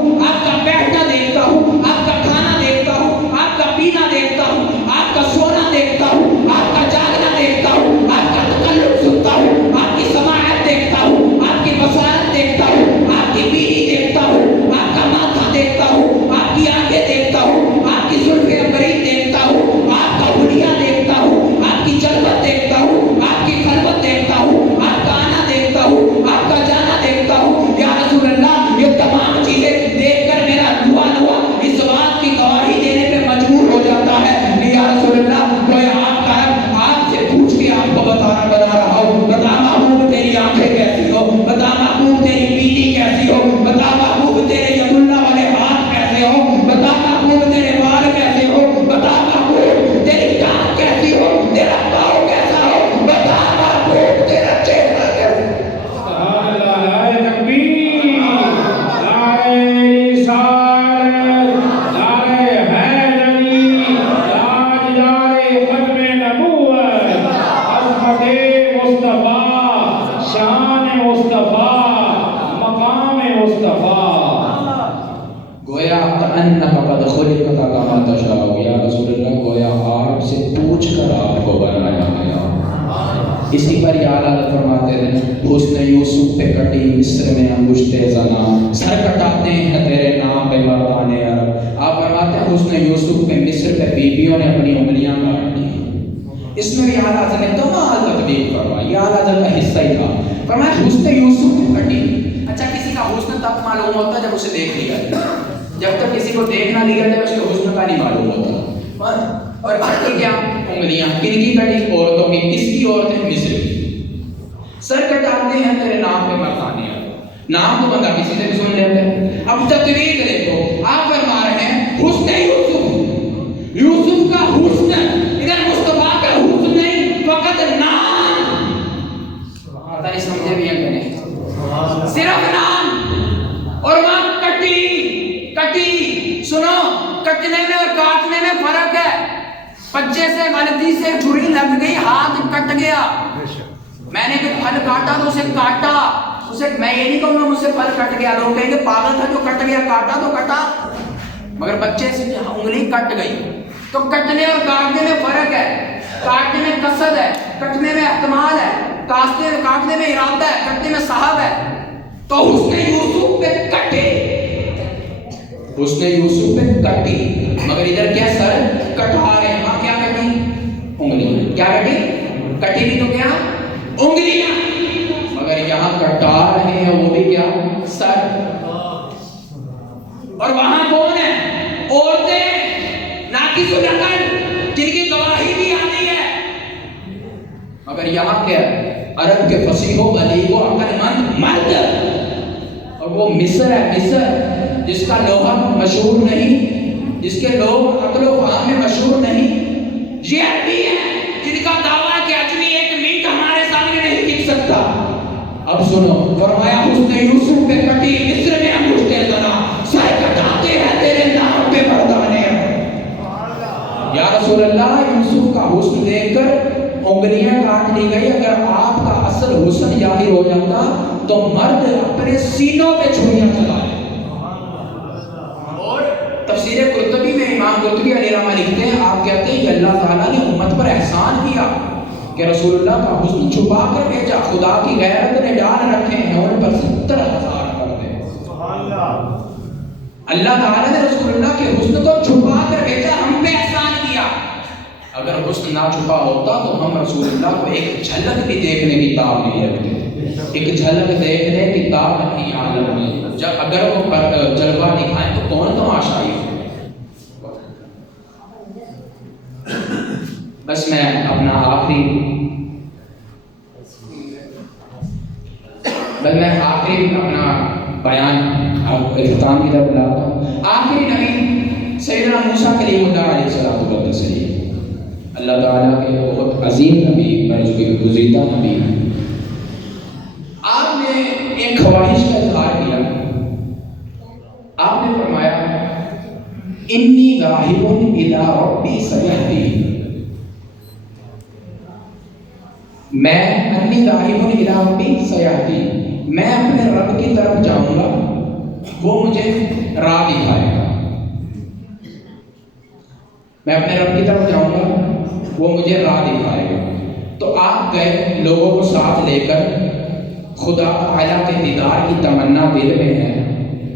اسی پر یا اللہ فرماتے ہیں حسن یوسف پہ کٹی مصر میں انگشت زنا، سر کٹاتے ہیں تیرے نام پہ مردان عرب۔ آپ فرماتے ہیں حسن یوسف پہ مصر پہ بیویوں نے اپنی انگلیاں کاٹ دی۔ اس میں بھی اعلیٰ حضرت نے کمال تطبیق فرمائی، یہ اعلیٰ حضرت کا حصہ ہی تھا۔ فرمایا حسن یوسف پہ کٹی۔ اچھا کسی کا حسن تب معلوم ہوتا ہے جب اسے دیکھ لیا جائے، جب تک کسی کو دیکھ نہ لیا جائے اس کے حسن کا نہیں معلوم ہوتا۔ اور کٹی کیا؟ انگلیاں۔ کن کی کٹی؟ عورتوں کی۔ کس کی عورتیں؟ مصر کی۔ سر کٹاتے ہیں تیرے نام پہ مردانے عرب۔ نام تو بندہ کسی سے بھی سن لیتے ہیں۔ اب تطبیق دیکھو، آپ فرما رہے ہیں حسن یوسف، یوسف کا حسن، ادھر مصطفیٰ کا حسن نہیں، فقط نام۔ پتہ نہیں سمجھے بھی ہیں کہ نہیں؟ صرف نام اور وہاں کٹی۔ سنو، کٹنے میں اور کاٹنے میں فرق ہے۔ بچے سے غلطی سے چھری لگ گئی، ہاتھ کٹ گیا، میں نے کوئی پھل کاٹا تو اسے کاٹا، اسے میں یہ نہیں کہوں گا مجھ سے پھل کٹ گیا، لوگ کہیں گے پاگل تھا جو کٹ گیا، کاٹا تو کٹا، مگر بچے سے انگلی کٹ گئی۔ تو کٹنے اور کاٹنے میں فرق ہے۔ کاٹنے میں قصد ہے، کٹنے میں احتمال ہے، کاٹنے میں ارادہ ہے، کٹنے میں صاحب ہے۔ تو حسن یوسف پہ کٹے، حسن یوسف پہ کٹی، مگر ادھر کیا سر کٹا رہے ہیں۔ کیا کٹی؟ انگلیاں۔ کیا کٹی؟ کٹی بھی تو کیا؟ انگلیاں، مگر یہاں کٹا رہے ہیں وہ بھی کیا؟ سر۔ اور وہاں کون ہے؟ عورتیں ناقص العقل جن کی گواہی بھی آتی ہے، مگر یہاں کیا؟ عرب کے فصیح و بلیغ و عقل مند مرد، اور وہ مصر ہے، مصر جس کا لوہا مشہور نہیں، جس کے لوگ عقل و فہم میں مشہور نہیں۔ یہ عربی ہے جن کا دعویٰ ہے کہ اجمی ایک منٹ ہمارے سامنے نہیں ٹک سکتا۔ اب سنو، فرمایا حسن یوسف پہ کٹی مصر میں انگشت زنا، سر کٹاتے ہیں تیرے نام پہ مردانے عرب۔ یا رسول اللہ، یوسف کا حسن دیکھ کر انگلیاں کاٹ لی گئی، اگر آپ کا اصل حسن ظاہر ہو جاتا تو مرد اپنے سینوں پہ چھریاں چلائے۔ اور تفسیر قرطبی میں امام قرطبی علیہ الرحمہ لکھتے ہیں، آپ کہتے ہیں کہ اللہ تعالیٰ نے امت پر احسان کیا کہ رسول اللہ کا حسن چھپا کر بھیجا، خدا کی غیرت نے ڈال رکھے ہیں ان پر 70,000 پردے۔ اللہ تعالیٰ نے رسول اللہ کے حسن کو چھپا کر بھیجا، ہم پہ احسان کیا۔ اگر حسن نہ چھپا ہوتا تو ہم رسول اللہ کو ایک جھلک بھی دیکھنے کی تاب نہیں رکھتے، ایک جھلک دیکھنے کی تاب نہیں عالم میں۔ جب اگر وہ جلوہ دکھائیں تو کون تماشائی ہو؟ بس میں اپنا آخری اپنا بیان اختتام کی طرف لاتا ہوں۔ آخری نبی سیدنا موسیٰ کلیم اللہ علیہ السلام و تسلیم، اللہ تعالیٰ کے بہت عظیم نبی، برگزیدہ نبی۔ آپ نے ایک خواہش کا اظہار کیا، آپ نے فرمایا انی ذاہب الی ربی سیہدین، میں انی ذاہب الی ربی سیہدین، میں اپنے رب کی طرف جاؤں گا، وہ مجھے راہ دکھائے گا۔ میں اپنے رب کی طرف جاؤں گا، وہ مجھے راہ دکھائے گا۔ تو آپ گئے لوگوں کو ساتھ لے کر، خدا تعالیٰ کے دیدار کی تمنا دل میں ہے،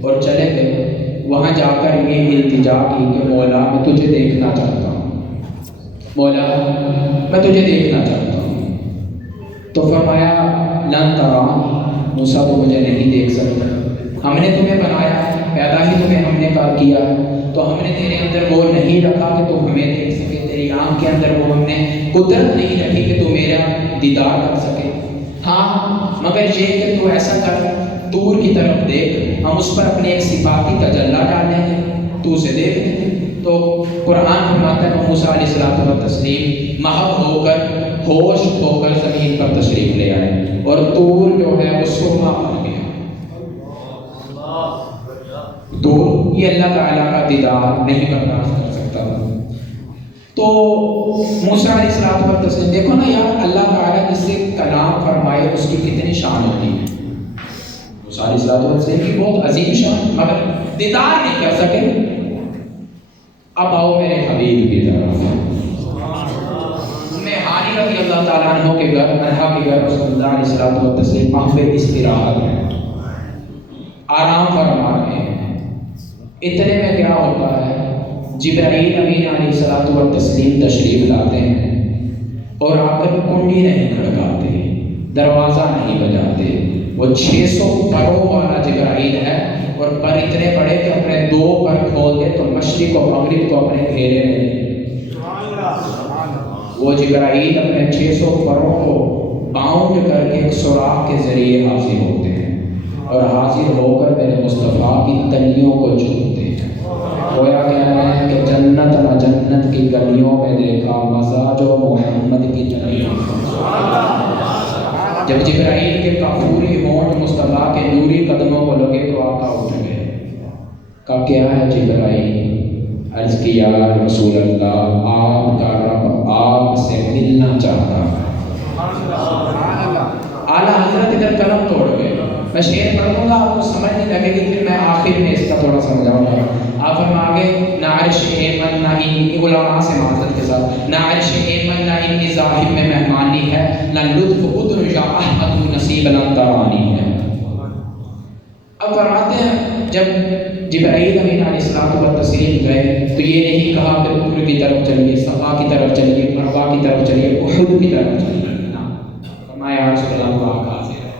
اور چلے گئے۔ وہاں جا کر یہ التجا کی کہ مولا میں تجھے دیکھنا چاہتا ہوں، مولا میں تجھے دیکھنا چاہتا ہوں۔ تو فرمایا لن ترانی، موسیٰ تو مجھے نہیں دیکھ سکتا، ہم نے تمہیں بنایا، پیدا ہی تمہیں ہم نے کیا، تو ہم نے تیرے اندر وہ نہیں رکھا کہ تو ہمیں دیکھ سکے، تیری آنکھ کے اندر وہ ہم نے قدرت نہیں رکھی کہ تو میرا دیدار کر سکے۔ ہاں مگر یہ کہ تو ایسا کر، طور کی طرف دیکھ، ہم اس پر اپنے ایک صفاتی تجلی ڈالیں گے، تو اسے دیکھ لیں۔ تو قرآن فرماتا ہے موسیٰ علیہ الصلوۃ والتسلیم محب ہو کر، ہوش ہو کر زمین پر تشریف لے آئے، اور طور جو ہے وہ سرما بن گیا۔ طور یہ اللہ تعالیٰ کا دیدار نہیں برداشت کر سکتا۔ تو موسیٰ علیہ السلام پر تسلیم، دیکھو نا یار، اللہ تعالیٰ جس سے کلام فرمائے اس کی کتنی شان ہوتی ہے۔ موسیٰ علیہ السلام کی بہت عظیم شان، مگر دیدار نہیں کر سکے۔ اب آؤ میرے حبیب کی طرف، میں علی رضی اللہ تعالیٰ عنہ کے گھر رسول اللہ علیہ الصلوۃ والتسلیم محو استراحت ہے، آرام فرما رہے ہیں۔ اتنے میں کیا ہوتا ہے، جبرائیل امین علیہ الصلوۃ والتسلیم تشریف لاتے ہیں اور آ کر کنڈی نہیں کھڑکاتے، دروازہ نہیں بجاتے۔ وہ 600 پروں والا جبرائیل ہے اور پر اتنے بڑے کہ اپنے 2 پر کھول دے تو مشرق و مغرب کو اپنے گھیرے میں لے۔ وہ جبرائیل اپنے 600 پروں کو باؤنڈ کر کے ایک سوراخ کے ذریعے حاضر ہوتے ہیں اور حاضر ہو کر میرے مصطفیٰ کی تلیوں کو چومتے ہیں۔ گویا کہہ رہے ہیں کہ جنت نہ جنت کی گلیوں میں دیکھا مزہ جو محمد کی تلیوں۔ جب جبرائیل کے کافوری ہونٹ مصطفیٰ کے نوری قدموں کو لگے تو آقا اٹھ گئے، کہا کیا ہے جبرائیل؟ عرض کیا رسول اللہ آپ کا رب آپ سے ملنا چاہتا ہے۔ اعلیٰ حضرت ادھر قلم توڑ گئے۔ میں شعر پڑھ دوں گا، آپ کو سمجھ نہیں لگے گی، پھر میں آخر میں اس کا تھوڑا سمجھاؤں گا۔ آپ ہم آگے نہ عرش ایمن نہ علماء سے معذرت کے ساتھ، نہ عرش ایمن نہ انی ظاہر میں مہمانی ہے، نہ لطف ادن یا احمد نصیب الانترانی ہے۔ اب فرماتے ہیں جب جبرائیل امین علیہ الصلوۃ والتسلیم گئے تو یہ نہیں کہا کہ طور کی طرف چلیے، صفا کی طرف چلیے، مروا کی طرف چلیے، احد کی طرف چلیے، فرمایا رسول اللہ پاک حاضر ہے،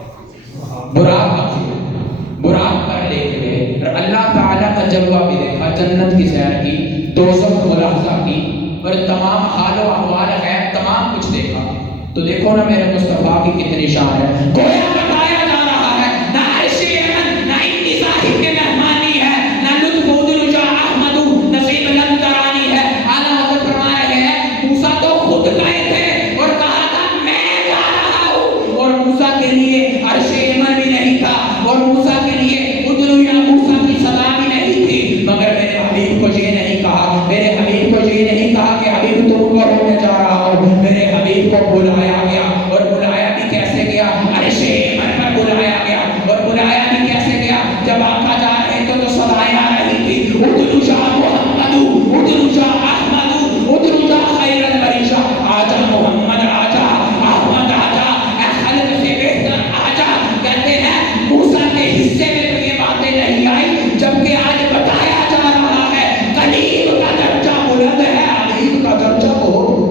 براق حاضر ہے، براق پر لے کے گئے اور اللہ تعالیٰ کا جلوہ بھی دیکھا، جنت کی سیر کی، دوزخ ملاحظہ کی اور تمام حال و احوال غیب تمام کچھ دیکھا۔ تو دیکھو نا میرے مصطفیٰ کی کتنی شان ہے، گویا بتایا جا رہا ہے نہ عرش ایمن نہ انی ظاہر کے مہمانی ہے، نہ لطف ادن یا احمد نصیب الانترانی ہے۔ اعلیٰ حضرت فرما رہے ہیں موسیٰ تو خود گئے تھے اور کہا تھا میں جا رہا ہوں، اور موسیٰ کے لیے عرش ایمن بھی نہیں تھا اور موسیٰ کے لیے ادن یا موسیٰ کی صدا بھی نہیں تھی، مگر میرے حبیب کو یہ نہیں کہا، میرے حبیب کو یہ نہیں کہا کہ حبیب تم کو میں جا رہا ہوں، میرے حبیب کو بلایا گیا اور بلایا بھی کیسے گیا، عرش ایمن پر بلایا گیا اور بلایا بھی کیسے گیا، جب آقا جا رہے تھے تو صدائیں آ رہی تھی، ادن جا محمد ادن جا احمد ادن جا خیر البریشہ، آجا محمد آجا احمد آجا اے خلق سے بہتر آجا۔ کہتے ہیں موسیٰ کے حصے میں تو یہ باتیں نہیں آئی، جبکہ آج بتایا جا رہا ہے کلیم کا درجہ بلند ہے، حبیب کا درجہ بہت۔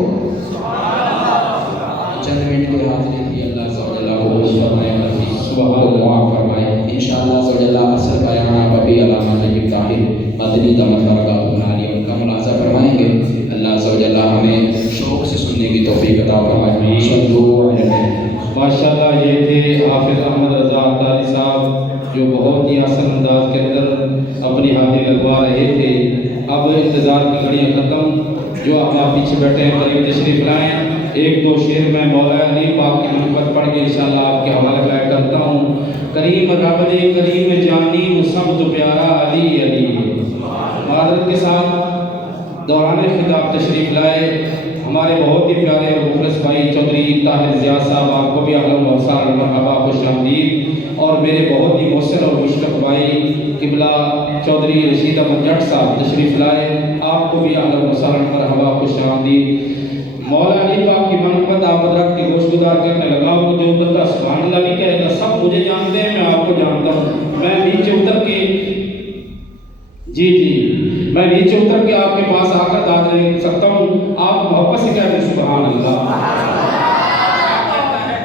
چند منٹ کی حاضری تھی، اللہ عز و جل کو خوش فرمائے، سبحان اللہ فرمائے۔ انشاءاللہ عز و جل اصل بیان ببی علامہ طیب طاہر مدنی دامت برکاتہ عالیہ ان کا ملاحظہ فرمائیں گے۔ اللہ عز و جل ہمیں شوق سے سننے کی توفیق عطا فرمائے۔ صلو علی النبی۔ ماشاءاللہ یہ تھے حافظ احمد رضا عطاری صاحب جو بہت ہی آسان انداز کے اندر اپنی حاضری لگوا رہے تھے۔ اب انتظار کی گھڑیاں ختم، جو اب آپ پیچھے بیٹھے ہیں قریب تشریف لائیں۔ ایک دو شعر میں مولا علی پاک کی محبت پڑھ کے انشاءاللہ آپ کے حوالے بیان کرتا ہوں۔ کریم رب نے کریم جانی وہ سب تو پیارا علی علی۔ معذرت کے ساتھ دوران خطاب تشریف لائے ہمارے بہت ہی پیارے اور مخلص بھائی چودھری طاہر ضیاء صاحب، آپ کو بھی اہلا و سہلا مرحبا خوش آمدید۔ اور میرے بہت ہی محسن اور مشرف بھائی قبلہ چودھری رشید احمد جٹ صاحب تشریف لائے، آپ کو بھی اہلا و سہلا مرحبا خوش آمدید۔ مولا علی پاک کی منقبت آپ حضرات کی گوش گزار کرنے لگا، وہ جو بندہ سبحان اللہ بھی کہے گا سب مجھے جانتے ہیں، میں آپ کو جانتا ہوں۔ میں نیچے اتر کے میں نیچے اتر کے آپ کے پاس آ کر داد دے سکتا ہوں، آپ محبت سے کہہ دیں سبحان اللہ۔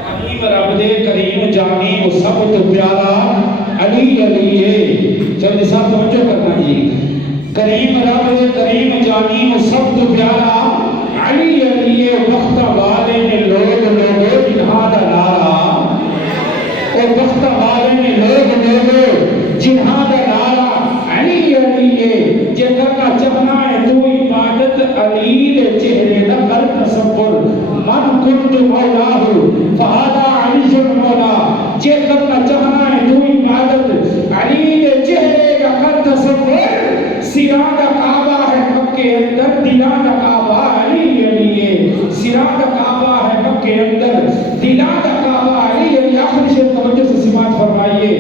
کریم رب دے کریم جانی وہ سب تو پیارا علی علی ہے۔ جب صاحب توجہ کرنا جی، کریم رب دے کریم جانی وہ سب تو پیارا علی علی وقت والے نے لوگ لوگو جنہاں دا نارا، او وقت والے نے لوگ لوگو جنہاں دا نارا علی علی جے کرنا چاہنا ہے تو عبادت علی دے چہرے دا کر تصور، من کنت مولاہ فہذا علی مولا، جے کرنا چاہنا ہے تو عبادت علی دے چہرے دا کر تصور، سیران دا کعبہ ہے مکے اندر، دلان دا کعبہ علی علی ہے، سیران دا کعبہ ہے مکے اندر، دلان دا کعبہ علی علی۔ آخر شیر توجہ سے سماعت فرمائیے،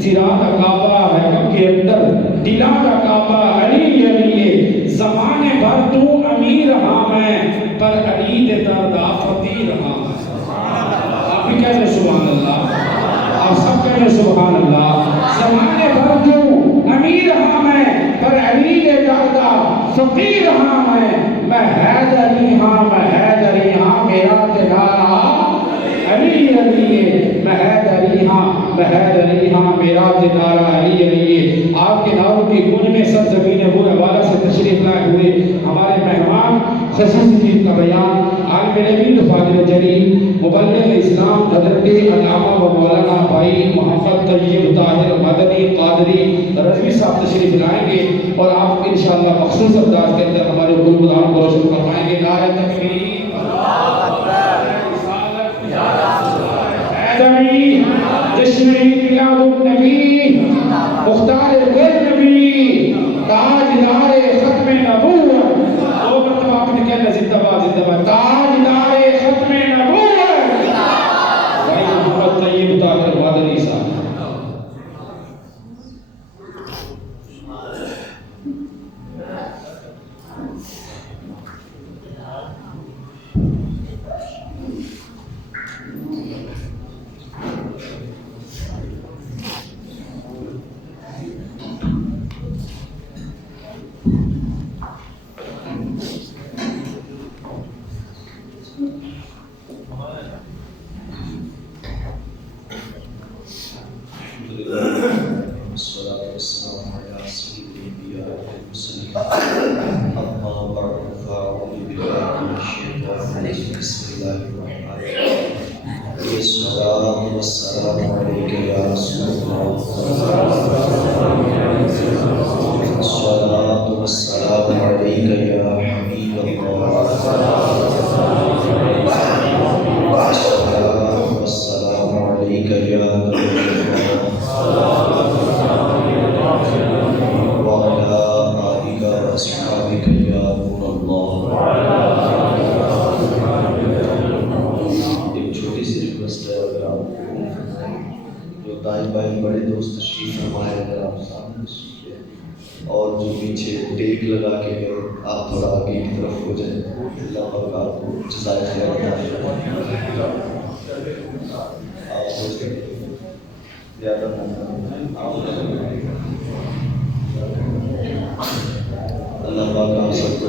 سیران دا کعبہ ہے مکے اندر، دلان دا کعبہ علی علی ہے، زمانے بھر تو امیر ہاں میں پر علی دے درد آفت کہہ دیں سبحان اللہ، آپ سب کہہ دیں سبحان اللہ۔ زمانے بھر کیوں امیر ہاں پر علی نے ڈالا فقیر ہاں میں حیدری ہاں میرا تیرا علی علی، میں حیدری ہاں میرا تیرا علی۔ آپ کے نعروں کی گونج میں سرزمین وہ حوالہ سے تشریف لائے ہوئے ہمارے مہمان خصوصی کا بیان عالم نبی فاضل جلیل مبلغ اسلام حضرت علامہ و مولانا بھائی محمد طیب طاہر مدنی قادری رضوی صاحب تشریف لائیں گے، اور آپ انشاءاللہ مخصوص انداز کے اندر ہمارے گلبدان کو روشن فرمائیں گے۔ نعرہ تکبیر، حیدری، جشن میلاد النبی، مختار گل نبی، تاجدار ختم نبوت، دو مرتبہ آپ نے کہنا زندہ باد، تاجدار ختم نبوت بھائی محمد طیب طاہر مدنی صاحب۔ بڑے دوست تشریف فرمائے، اگر آپ سامنے تشریف لیں، اور جو پیچھے ٹیک لگا کے گئے آپ تھوڑا آگے کی طرف ہو جائیں، اللہ پاک آپ کو جزائے خیر عطا فرمائے۔ آپ ہو جائیں زیادہ اللہ پاک آپ سب کو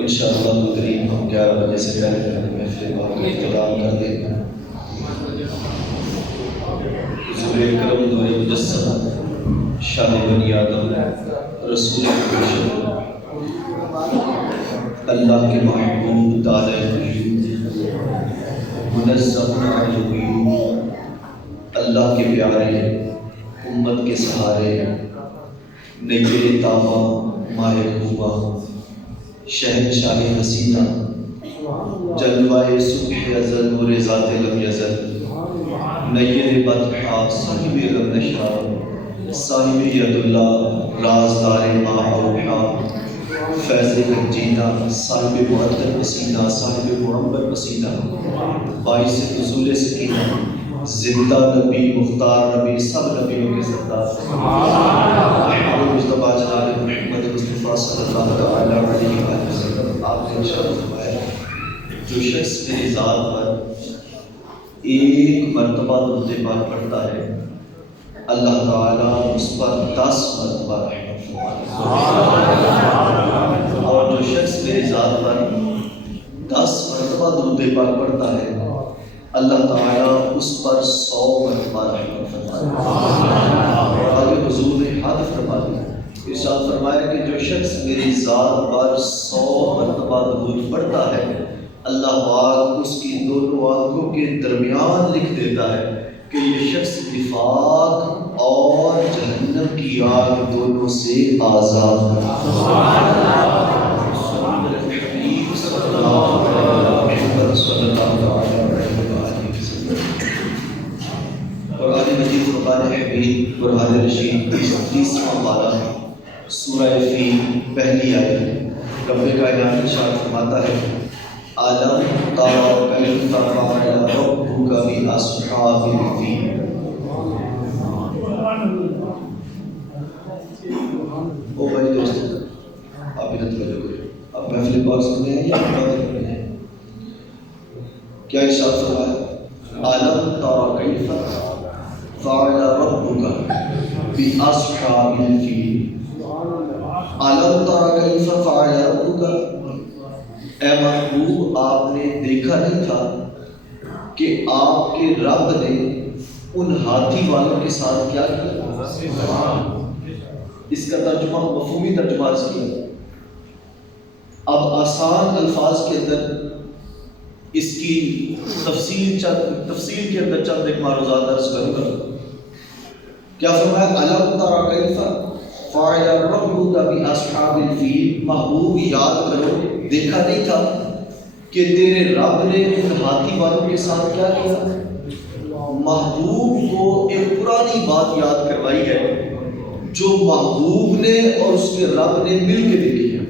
انشاءاللہ قریب ہم 11 بجے سے پہلے محفل کا اختتام کر دیں گے۔ حضور اکرم نور مجسم شان بنی آدم رسول اکرم اللہ کے محبوب دادا قیوم منزہ عن العیوب، اللہ کے پیارے امت کے سہارے نیر تابہ ماہ خوبہ شہنشاہ حسینہ جلوہ صبح ازل نور ذات لم یزل نیر بطحا صاحب غم نشا صاحب ید اللہ رازدار ما اوحا فیض گنجینہ صاحب معطر پسینہ صاحب معمر پسینہ باعث نزول سکینہ زندہ نبی مختار نبی سب نبیوں کے سردار محمد مصطفیٰ جناب محمد مصطفیٰ صلی اللہ تعالیٰ علیہ وسلم۔ آپ نے ارشاد فرمایا جو شخص میری ذات پر ایک مرتبہ درود پاک پڑھتا ہے اللہ تعالیٰ اس پر 10 مرتبہ رحمت فرماتا ہے، اور جو شخص میری ذات پر 10 مرتبہ درود پاک پڑھتا ہے اللہ تعالیٰ اس پر 100 مرتبہ رحمت فرماتا ہے۔ اور آگے حضور نے حد فرما دیا، ارشاد فرمایا کہ جو شخص میری ذات پر 100 مرتبہ درود پڑھتا ہے اللہ پاک اس کی دونوں آنکھوں کے درمیان لکھ دیتا ہے کہ یہ شخص نفاق اور جہنم کی آگ دونوں سے آزاد ہے۔ اور آج مجید فقان حمید برہان رشید 30واں پارہ سورہ فیل پہلی آیت رب کائنات ارشاد فرماتا ہے عالم تر کیف فعل ربک باصحاب الفیل۔ او بھائی دوست آپ ادھر توجہ کریں، آپ محفل پاک سنتے ہیں یا عبادت کرتے ہیں؟ کیا ارشاد فرمایا؟ الم تر کیف فعل ربک باصحاب الفیل، الم تر کیف فعل ربک، اے محبوب آپ نے دیکھا نہیں تھا کہ آپ کے رب نے ان ہاتھی والوں کے ساتھ کیا کیا؟ اس کا ترجمہ مفہومی ترجمہ اس کیا۔ اب آسان الفاظ کے اندر اس کی تفصیل کے اندر چند ایک معروضات عرض کروں گا۔ کیا فرمایا؟ الم تر کیف فعل ربک باصحاب الفیل، محبوب یاد کرو، دیکھا نہیں تھا کہ تیرے رب نے ان ہاتھی والوں کے ساتھ کیا کیا؟ محبوب کو ایک پرانی بات یاد کروائی ہے جو محبوب نے اور اس کے رب نے مل کے دیکھی ہے۔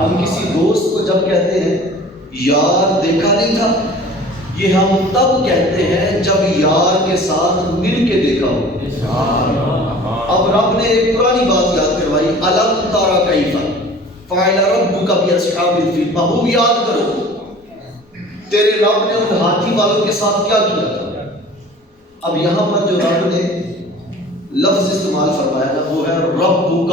ہم کسی دوست کو جب کہتے ہیں یار دیکھا نہیں تھا، یہ ہم تب کہتے ہیں جب یار کے ساتھ مل کے دیکھا ہو۔ اب رب نے ایک پرانی بات یاد کروائی، الم تر کیف فعل ربک باصحاب الفیل، محبوب یاد کرو تیرے رب نے ان ہاتھی والوں کے ساتھ کیا کیا تھا۔ اب یہاں پر جو رب نے لفظ استعمال فرمایا نا وہ ہے ربک،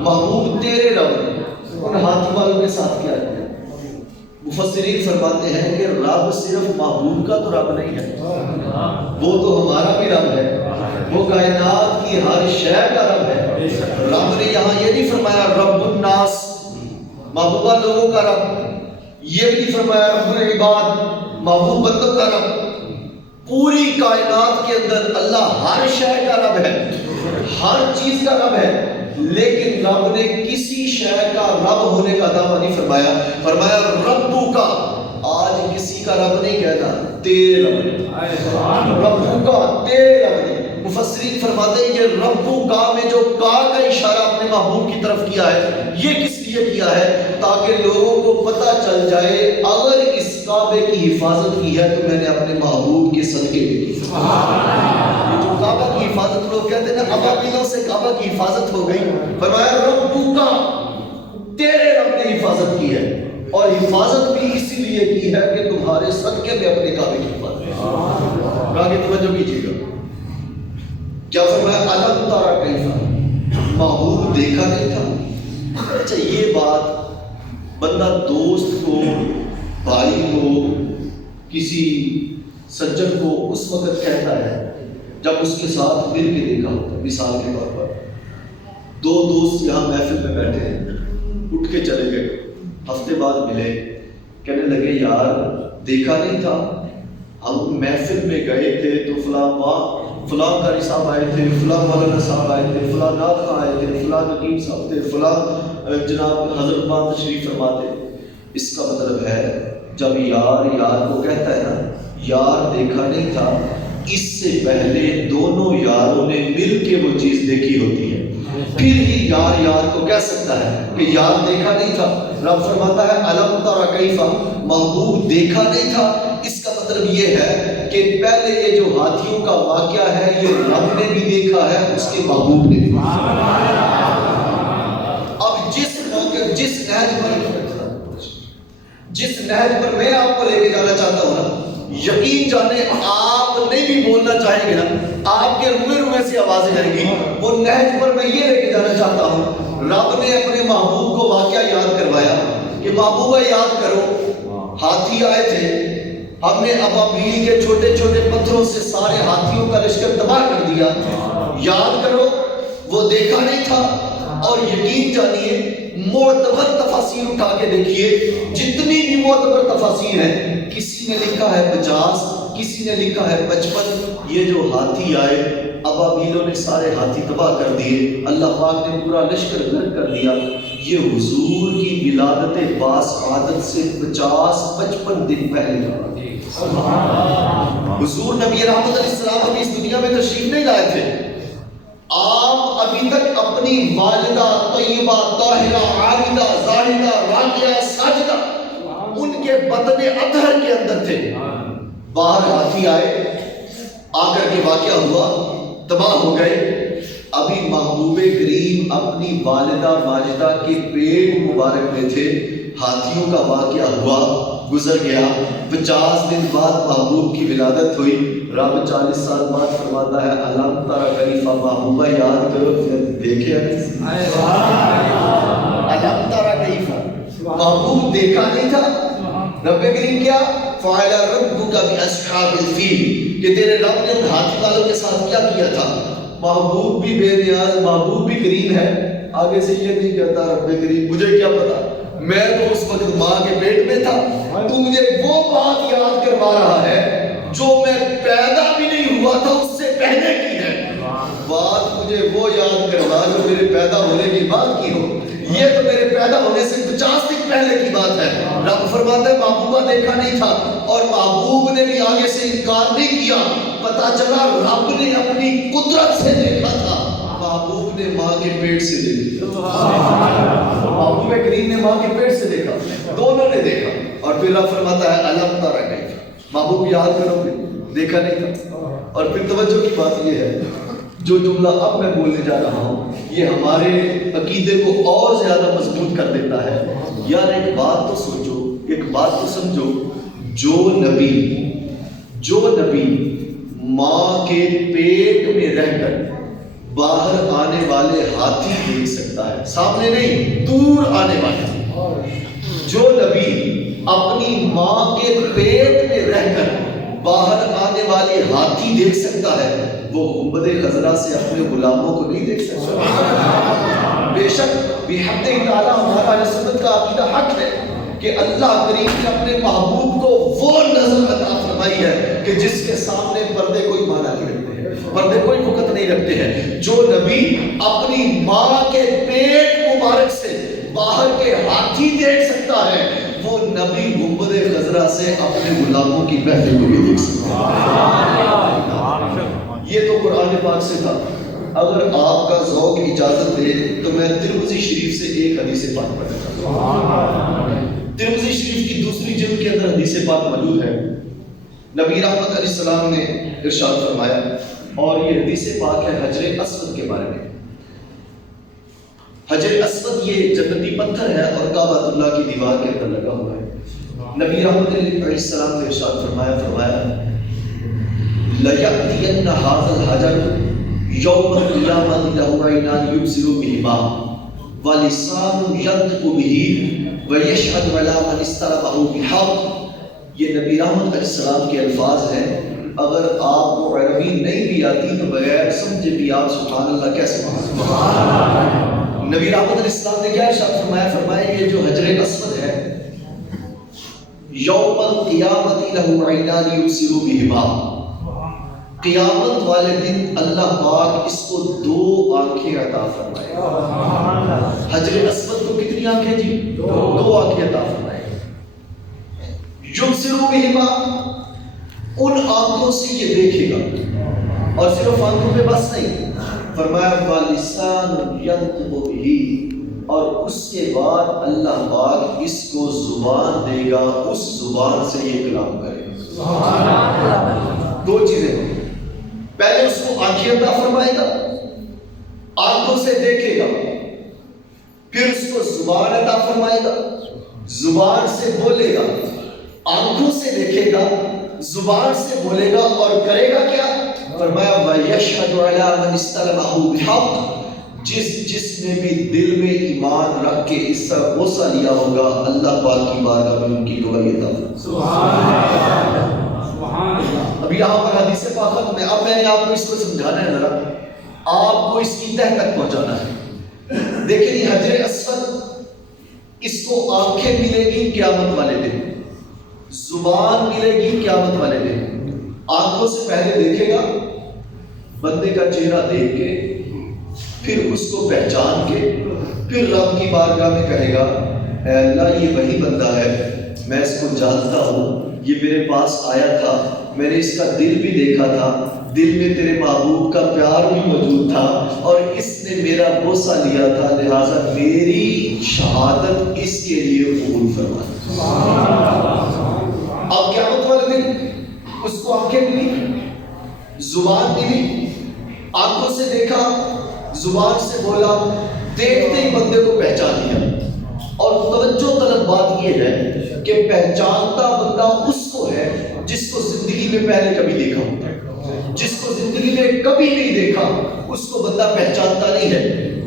محبوب تیرے رب نے ان ہاتھی والوں کے ساتھ کیا کیا۔ مفسرین فرماتے ہیں کہ رب صرف محبوب کا تو رب نہیں ہے، وہ تو ہمارا بھی رب ہے، وہ کائنات کی ہر شے کا رب ہے۔ رب نے یہاں یہ نہیں فرمایا رب الناس، محبوبہ لوگوں کا رب، یہ بھی نہیں فرمایا رب العباد، محبوب بندوں کا رب۔ پوری کائنات کے اندر اللہ ہر شے کا رب ہے، ہر چیز کا رب ہے، لیکن رب نے کسی شے کا رب ہونے کا دعویٰ نہیں فرمایا۔ فرمایا ربو کا، آج کسی کا رب نہیں کہنا، تیرے رب نے، ربو کا تیرے رب نے۔ مفسرین فرماتے ہیں کہ ربو کا میں جو کا اشارہ اپنے محبوب کی طرف کیا ہے، یہ کس لیے کیا ہے؟ تاکہ لوگوں کو پتہ چل جائے اگر اس کعبے کی حفاظت کی ہے تو میں نے اپنے محبوب کے صدقے میں کی۔ یہ جو کعبہ کی حفاظت لوگ کہتے ہیں نا ابابیلوں سے کعبہ کی حفاظت ہو گئی، فرمایا ربو کا تیرے رب نے حفاظت کی ہے، اور حفاظت بھی اسی لیے کی ہے کہ تمہارے صدقے میں اپنے کعبے کی حفاظت۔ آگے توجہ کیجیے گا، کیا فرمایا؟ الم تر کیف، محبوب دیکھا نہیں تھا۔ اچھا یہ بات بندہ دوست کو، بھائی کو، کسی سجن کو اس وقت کہتا ہے جب اس کے ساتھ مل کے دیکھا ہوتا ہے۔ مثال کے طور پر دو دوست یہاں محفل میں بیٹھے ہیں، اٹھ کے چلے گئے، ہفتے بعد ملے، کہنے لگے یار دیکھا نہیں تھا، ہم محفل میں گئے تھے تو فلاں قاری صاحب آئے تھے، فلاں مولانا صاحب آئے تھے، فلاں نعت خواں آئے تھے، فلاں نقیب صاحب تھے، فلاں جناب حضرت پاک تشریف فرما تھے۔ اس کا مطلب ہے جب یار کو کہتا ہے نا یار دیکھا نہیں تھا، اس سے پہلے دونوں یاروں نے مل کے وہ چیز دیکھی ہوتی ہے، پھر ہی یار کو کہہ سکتا ہے کہ یار دیکھا نہیں تھا۔ رب فرماتا ہے الم تر کیف، محبوب دیکھا نہیں تھا، اس کا مطلب یہ ہے کہ پہلے یہ جو ہاتھیوں کا واقعہ ہے یہ رب نے بھی دیکھا ہے، اس کے محبوب نے بھی۔ اب جس نہج پر میں آپ کو لے کے جانا چاہتا ہوں نا، یقین جانے آپ نہیں بھی بولنا چاہیں گے نا، آپ کے روئے سے آوازیں آئیں گی، وہ نہج پر میں یہ لے کے جانا چاہتا ہوں۔ رب نے اپنے محبوب کو واقعہ یاد کروایا کہ محبوبہ یاد کرو ہاتھی آئے تھے، ہم نے ابابیل کے چھوٹے چھوٹے پتھروں سے سارے ہاتھیوں کا لشکر تباہ کر دیا، یاد کرو وہ دیکھا نہیں تھا۔ اور یقین جانیے معتبر تفاسیر اٹھا کے دیکھیے، جتنی بھی معتبر تفاسیر ہیں، کسی نے لکھا ہے 50، کسی نے لکھا ہے 55، یہ جو ہاتھی آئے ابابیلوں نے سارے ہاتھی تباہ کر دیے، اللہ پاک نے پورا لشکر غرق کر دیا۔ یہ حضور کی ولادت باس سے 50-55 دن پہلے حضور نبی رحمت علیہ السلام ابھی اس دنیا میں تشریف نہیں لائے تھے، آپ ابھی تک اپنی والدہ طیبہ طاہرہ عابدہ زاہدہ راکعہ ساجدہ ان کے بدن اطہر کے اندر تھے۔ باہر ہاتھی آئے، آ کر کے واقعہ ہوا، تباہ ہو گئے۔ ابھی محبوب کریم اپنی والدہ ماجدہ کے پیٹ مبارک میں تھے، ہاتھیوں کا واقعہ ہوا، گزر گیا. 50 دن بعد محبوب کی ولادت ہوئی. رب 40 سال بعد فرماتا ہے علم ترى کیف محبوبہ یاد کرو. پھر دیکھے علم ترى کیف محبوب دیکھا نہیں تھا. رب کریم کیا فعل ربک باصحاب الفیل کہ تیرے رب نے ہاتھی والوں کے ساتھ کیا کیا تھا. محبوب بھی بے نیاز, محبوب بھی کریم ہے. آگے سے یہ نہیں کہتا رب کریم مجھے کیا پتا, میں تو اس وقت ماں کے پیٹ میں تھا, تو مجھے وہ بات یاد کروا رہا ہے جو میں پیدا بھی نہیں ہوا تھا اس سے پہلے کی ہے. بات مجھے وہ یاد کروا جو میرے پیدا ہونے کی بات کی ہو. یہ تو میرے پیدا ہونے سے 50 دن پہلے کی بات ہے. رب فرماتا ہے محبوبہ دیکھا نہیں تھا, اور محبوب نے بھی آگے سے انکار نہیں کیا. پتا چلا رب نے اپنی قدرت سے دیکھا تھا, محبوب نے ماں کے پیٹ سے دیکھا. محبوب کریم نے ماں کے پیٹ سے دیکھا, دونوں نے دیکھا. اور پھر رب فرماتا ہے علم ترى کیف محبوب یاد کرو گے دیکھا نہیں تھا. اور پھر توجہ کی بات یہ ہے, جو جملہ اب میں بولنے جا رہا ہوں یہ ہمارے عقیدے کو اور زیادہ مضبوط کر دیتا ہے. یار ایک بات تو سوچو, ایک بات تو سمجھو, جو نبی ماں کے پیٹ میں رہ کر باہر آنے والے ہاتھی دیکھ سکتا ہے, سامنے نہیں دور آنے والے, جو نبی اپنی ماں کے پیٹ میں رہ کر باہر آنے والے ہاتھی دیکھ سکتا ہے, وہ گنبد خضرا سے اپنے غلاموں کو نہیں دیکھ سکتا. بے شک بحمد تعالیٰ ہمارا اہل سنت کا عقیدہ حق ہے کہ اللہ کریم نے اپنے محبوب کو وہ نظر عطا فرمائی ہے کہ جس کے سامنے پردے کوئی مانا نہیں رکھتے ہیں, پردے کوئی وقت نہیں رکھتے ہیں. جو نبی اپنی ماں کے پیٹ مبارک سے باہر کے ہاتھی دیکھ سکتا ہے, وہ نبی گنبد خضرا سے اپنے غلاموں کی محفل کو بھی دیکھ سکتا ہے. یہ تو قرآن پاک سے تھا. اگر آپ کا ذوق اجازت دے تو میں ترمذی شریف سے ایک حدیث پاک پڑھنا چاہتا ہوں. ترمذی شریف کی دوسری جلد کے اندر حدیث پاک موجود ہے. نبی رحمت علیہ السلام نے ارشاد فرمایا, اور یہ حدیث پاک ہے حجر اسود کے بارے میں. حجر اسود یہ جنتی پتھر ہے اور کعبۃ اللہ کی دیوار کے اندر لگا ہوا ہے. نبی رحمت علیہ السلام نے ارشاد فرمایا لَيَأْتِيَنَّ هَذَا الْحَجَرُ يَوْمَ الْقِيَامَةِ لَهُ عَيْنَانِ يُبْصِرُ بِهِمَا وَلِسَانٌ يَنطِقُ بِهِ وَيَشْهَدُ عَلَىٰ مَنِ اسْتَلَمَهُ بِالْحَقِّ. یہ نبی رحمت علیہ السلام کے الفاظ ہیں. اگر آپ کو عربی نہیں بھی آتی تو بغیر سمجھے بھی آپ سبحان اللہ کیسے پڑھیں. نبی رحمت علیہ السلام نے کیا ارشاد فرمایا یہ جو حجر اسود ہے یوم القیامت لہ عینان یبصر بہما, قیامت والے دن اللہ پاک اس کو 2 آنکھیں عطا فرمائے گا. حجر اسود کو کتنی آنکھیں جی؟ 2 آنکھیں عطا فرمائے گا. یبصر بہما, ان آنکھوں سے یہ دیکھے گا, اور صرف آنکھوں پہ بس نہیں, فرمایا وَلِسَانٌ يَنطِقُ بِهِ, اور اس کے بعد اللہ پاک اس کو زبان دے گا, اس زبان سے یہ کلام کرے گا. 2 چیزیں ہیں, پہلے اس کو آنکھیں عطا فرمائے گا, آنکھوں سے دیکھے گا, پھر اس کو زبان عطا فرمائے گا, زبان سے بولے گا, آنکھوں سے دیکھے گا, زبان سے بولے گا, اور کرے گا کیا؟ فرمایا وَيَشْهَدُ عَلَىٰ مَنِ اسْتَلَمَهُ بِالْحَقِّ, جس نے بھی دل میں ایمان رکھ کے اس طرح بوسہ لیا ہوگا اللہ پاک کی بارگاہ میں ان کی گواہی عطا فرمائے. سبحان اللہ. اب یہاں پر حدیث پاک ختم ہے. اب میں نے آپ کو اس کو سمجھانا ہے, ذرا آپ کو اس کی تہ تک پہنچانا ہے. دیکھیں یہ حجر اسود, اس کو آنکھیں ملے گی قیامت والے دن, زبان ملے گی قیامت والے دن. آنکھوں سے پہلے دیکھے گا, بندے کا چہرہ دیکھ کے, پھر اس کو پہچان کے, پھر رب کی بارگاہ میں کہے گا اے اللہ یہ وہی بندہ ہے, میں اس کو جانتا ہوں, یہ میرے پاس آیا تھا, میں نے اس کا دل بھی دیکھا تھا, دل میں تیرے محبوب کا پیار بھی موجود تھا, اور اس نے میرا بوسہ لیا تھا, لہٰذا میری شہادت اس کے لیے قبول فرما. اب قیامت والے دن اس کو آنکھیں ملی, زبان ملی, آنکھوں سے دیکھا, زبان سے بولا, دیکھتے ہی بندے کو پہچان لیا. اور توجہ طلب بات بات یہ ہے کہ پہچانتا بندہ اس کو ہے جس کو زندگی میں پہلے کبھی دیکھا ہوتا ہے. جس کو زندگی میں کبھی نہیں دیکھا اس کو بندہ پہچانتا نہیں ہے.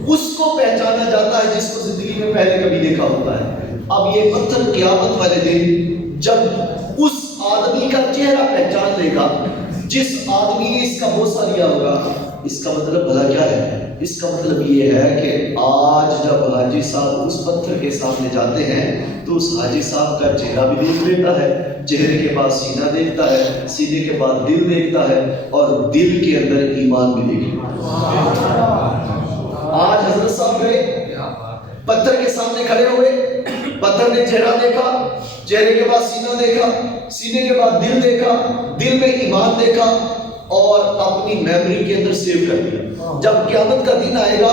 اس کو پہچانا جاتا ہے جس کو زندگی میں پہلے کبھی دیکھا ہوتا ہے. اب یہ پتھر قیامت والے دن جب اس آدمی کا چہرہ پہچان لے گا جس آدمی نے اس کا بوسہ لیا ہوگا. اس کا مطلب بھلا کیا ہے؟ اس کا مطلب یہ ہے کہ آج جب حاجی صاحب اس پتھر کے سامنے جاتے ہیں تو اس حاجی صاحب کا چہرہ بھی دیکھ لیتا ہے, چہرے کے بعد سینہ دیکھتا ہے, سینے کے بعد دل دیکھتا ہے, اور دل کے اندر ایمان بھی دیکھ لیتا ہے. آج حضرت صاحب گئے, پتھر کے سامنے کھڑے ہوئے, پتھر نے چہرہ دیکھا, چہرے کے بعد سینہ دیکھا, سینے کے بعد دل دیکھا, دل میں ایمان دیکھا اور اپنی میموری کے اندر سیو کر دیا. جب قیامت کا دن آئے گا,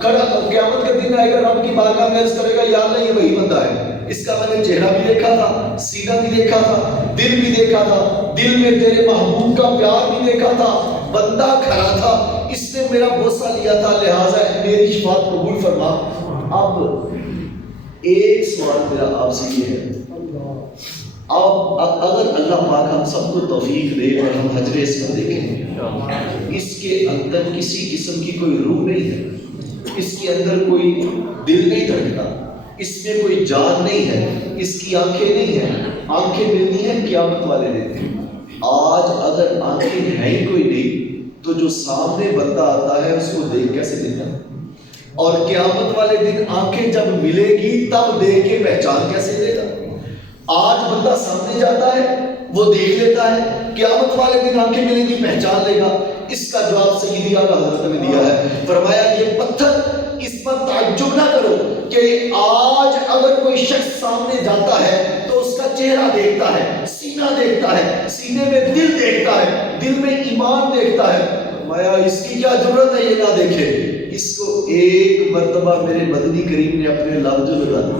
قیامت کا دن آئے گا, رب کی بارگاہ میں عرض کرے گا یا اللہ یہ وہی بندہ ہے, اس کا میں نے چہرہ بھی دیکھا تھا, سینہ بھی دیکھا تھا, دل بھی دیکھا تھا, دل میں تیرے محبوب کا پیار بھی دیکھا تھا, بندہ کھڑا تھا, اس نے میرا بوسہ لیا تھا, لہٰذا میری شفاعت قبول فرما. اب ایک سوال میرا آپ سے یہ ہے, اب اگر اللہ پاک ہم سب کو توفیق دے اور ہم حجر اسود دیکھیں, اس کے اندر کسی قسم کی کوئی روح نہیں ہے, اس کے اندر کوئی دل نہیں دھڑکتا, اس میں کوئی جان نہیں ہے, اس کی آنکھیں نہیں ہیں, آنکھیں ملنی ہیں قیامت والے دن. آج اگر آنکھیں ہیں ہی کوئی نہیں تو جو سامنے بندہ آتا ہے اس کو دیکھ کیسے دیتا ہے, اور قیامت والے دن آنکھیں جب ملے گی تب دیکھ کے پہچان کیسے دے گا. آج بندہ سامنے جاتا ہے, وہ دیکھ لیتا ہے, قیامت والے دن آنکھیں ملیں گی پہچان لے گا. اس کا جواب سیدی اعلیٰ حضرت نے دیا ہے, فرمایا یہ پتھر, اس پر تعجب نہ کرو کہ آج اگر کوئی شخص سامنے جاتا ہے تو اس کا چہرہ دیکھتا ہے, سینہ دیکھتا ہے, سینے میں دل دیکھتا ہے, دل میں ایمان دیکھتا ہے. فرمایا اس کی کیا ضرورت ہے یہ نہ دیکھے, اس کو ایک مرتبہ میرے مدنی کریم نے اپنے لفظ لگا دیا.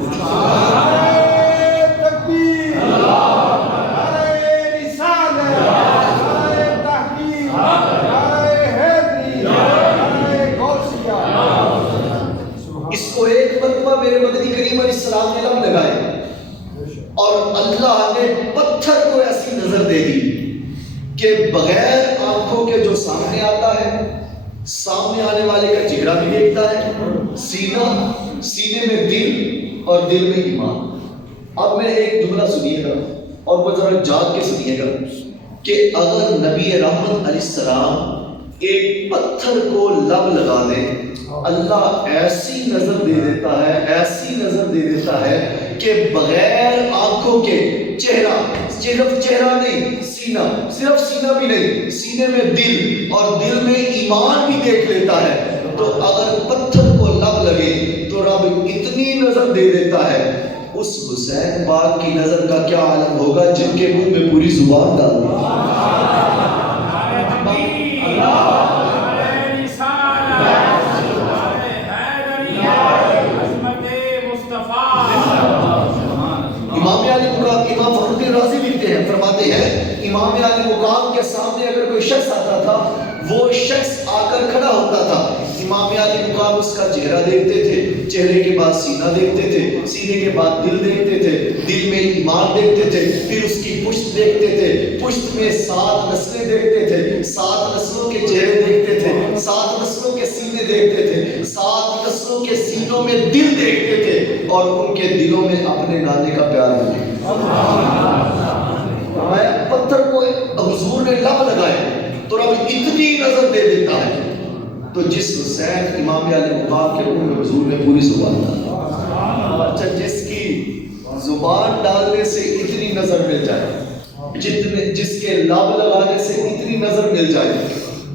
اس کو ایک مرتبہ میرے مدنی کریم علیہ السلام نے لب لگائے اور اللہ نے پتھر کو ایسی نظر دے دی کہ بغیر آنکھوں کے جو سامنے آتا ہے, سامنے آنے والے کا چہرہ بھی دیکھتا ہے, سینہ, سینے میں دل اور دل میں ایمان. اب میں ایک جملہ سنیے گا اور وہ ذرا جان کے سنیے گا کہ اگر نبی رحمت علیہ السلام ایک پتھر کو لب لگا دیں, اللہ ایسی نظر دے دیتا ہے, ایسی نظر دے دیتا ہے کہ بغیر آنکھوں کے چہرہ, صرف چہرہ نہیں سینہ, صرف سینہ بھی نہیں, سینے میں دل اور دل میں ایمان بھی دیکھ لیتا ہے. تو اگر پتھر کو لب لگے تو رب اتنی نظر دے دیتا ہے, اس حسین پاک کی نظر کا کیا عالم ہوگا جن کے منہ میں پوری زبان ڈال دی. امام علی مقام, امام فخر الدین رازی لکھتے ہیں, فرماتے ہیں امام علی مقام کے سامنے اگر کوئی شخص آتا تھا, وہ شخص آ کر کھڑا ہوتا تھا, امام علی مقام اس کا چہرہ دیکھتے تھے, چہرے کے بعد سینہ دیکھتے تھے, سینے کے بعد دل دیکھتے تھے, دل میں ایمان دیکھتے تھے, پھر اس کی پشت دیکھتے تھے, پشت میں 7 نسلیں دیکھتے تھے, 7 نسلوں کے چہرے دیکھتے تھے, 7 نسلوں کے سینے دیکھتے تھے, 7 نسلوں کے سینوں میں دل دیکھتے تھے, اور ان کے دلوں میں اپنے نانے کا پیار دیکھتے تھے. پتھر کو حضور نے لب لگائے تو رب اتنی نظر دے دیتا ہے. تو جس حسین امام علی مقام کے منہ میں حضور نے پوری زبان ڈالا, اچھا جس کی زبان ڈالنے سے اتنی نظر مل جائے, جس کے لب لگانے سے اتنی نظر مل جائے,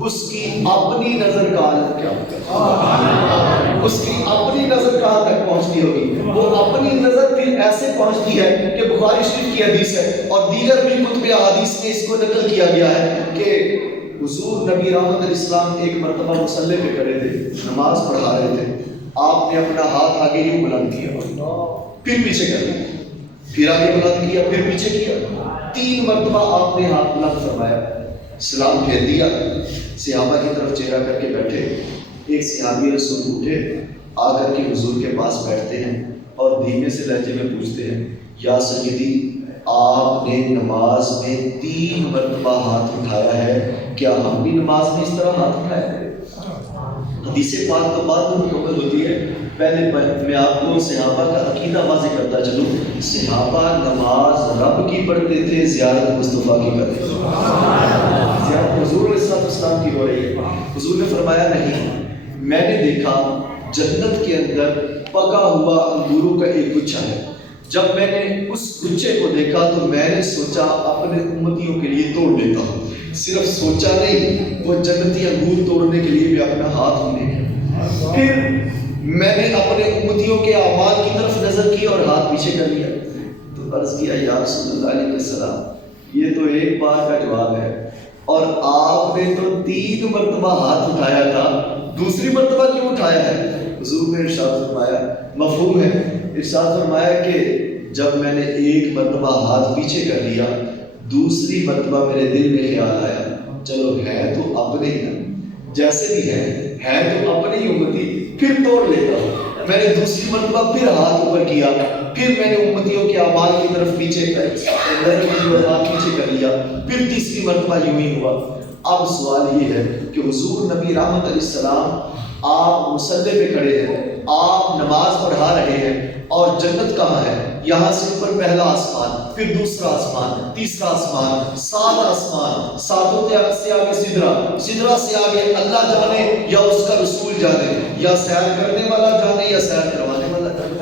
اس کی اپنی نظر کا عالم کیا ہوگا, اس کی اپنی نظر کہاں تک پہنچتی ہوگی. وہ اپنی نظر پھر ایسے پہنچتی ہے کہ بخاری شریف کی حدیث ہے اور دیگر بھی کتب احادیث میں اس کو نقل کیا گیا ہے کہ حضور نبی رحمت علیہ السلام ایک مرتبہ مصلی پہ کھڑے تھے, نماز پڑھا رہے تھے, آپ نے اپنا ہاتھ آگے ہی بلند کیا, پھر پیچھے کر دیا, پھر آگے بلند کیا, پھر پیچھے کیا, 3 مرتبہ آپ نے ہاتھ بلند فرمایا, سلام پھیر دیا, صحابہ کی طرف چہرہ کر کے بیٹھے. ایک صحابی رسول اٹھے, آ کر کے حضور کے پاس بیٹھتے ہیں, اور دھیمے سے لہجے میں پوچھتے ہیں یا سیدی آپ نے نماز میں 3 مرتبہ ہاتھ اٹھایا ہے، کیا ہم بھی نماز میں اس طرح ہاتھ اٹھائے تھے؟ حدیث پاک تو بعد میں مکمل ہوتی ہے، پہلے میں آپ کو صحابہ کا عقیدہ واضح کرتا چلوں۔ صحابہ نماز رب کی پڑھتے تھے، زیارت مصطفیٰ کی کرتے تھے۔ زیارت حضور علیہ السلام کی ہو رہی ہے۔ حضور نے فرمایا نہیں، میں نے دیکھا جنت کے اندر پکا ہوا انگوروں کا ایک گچھا ہے، جب میں نے اس گچھے کو دیکھا تو میں نے سوچا اپنے امتیوں کے لیے توڑ لیتا ہوں۔ صرف سوچا نہیں، وہ جنتی انگور توڑنے کے لیے بھی اپنا ہاتھ ہونے گیا۔ پھر میں نے اپنے امتیوں کے اعمال کی طرف نظر کی اور ہاتھ پیچھے کر لیا تو عرض کیا یا رسول اللہ علیہ السلام، یہ تو ایک بار کا جواب ہے، اور آپ نے تو 3 مرتبہ ہاتھ اٹھایا تھا، دوسری مرتبہ کیوں اٹھایا ہے؟ حضور نے ارشاد فرمایا، مفہوم ہے، ارشاد فرمایا کہ جب میں نے 1 مرتبہ ہاتھ پیچھے کر لیا، دوسری مرتبہ میرے دل میں خیال آیا چلو ہے تو اپنے ہی نا، جیسے بھی ہے تو اپنے ہی امتی، پھر توڑ لیتا ہوں۔ میں نے دوسری مرتبہ پھر ہاتھ اوپر کیا، پھر میں نے امتیوں کے اعمال کی طرف پیچھے کر لیا، پھر تیسری مرتبہ یوں ہی ہوا۔ اب سوال یہ ہے کہ حضور نبی رحمت علیہ السلام آپ مصلی پہ کھڑے ہیں، آپ نماز پڑھا رہے ہیں، اور جنت کہاں ہے؟ یہاں سے اوپر پہلا آسمان، پھر دوسرا آسمان، تیسرا آسمان، 7 آسمان، 7 سے آگے سدرہ، سدرہ سے آگے اللہ جانے یا اس کا رسول جانے، یا سیر کرنے والا جانے یا سیر کروانے والا جانے۔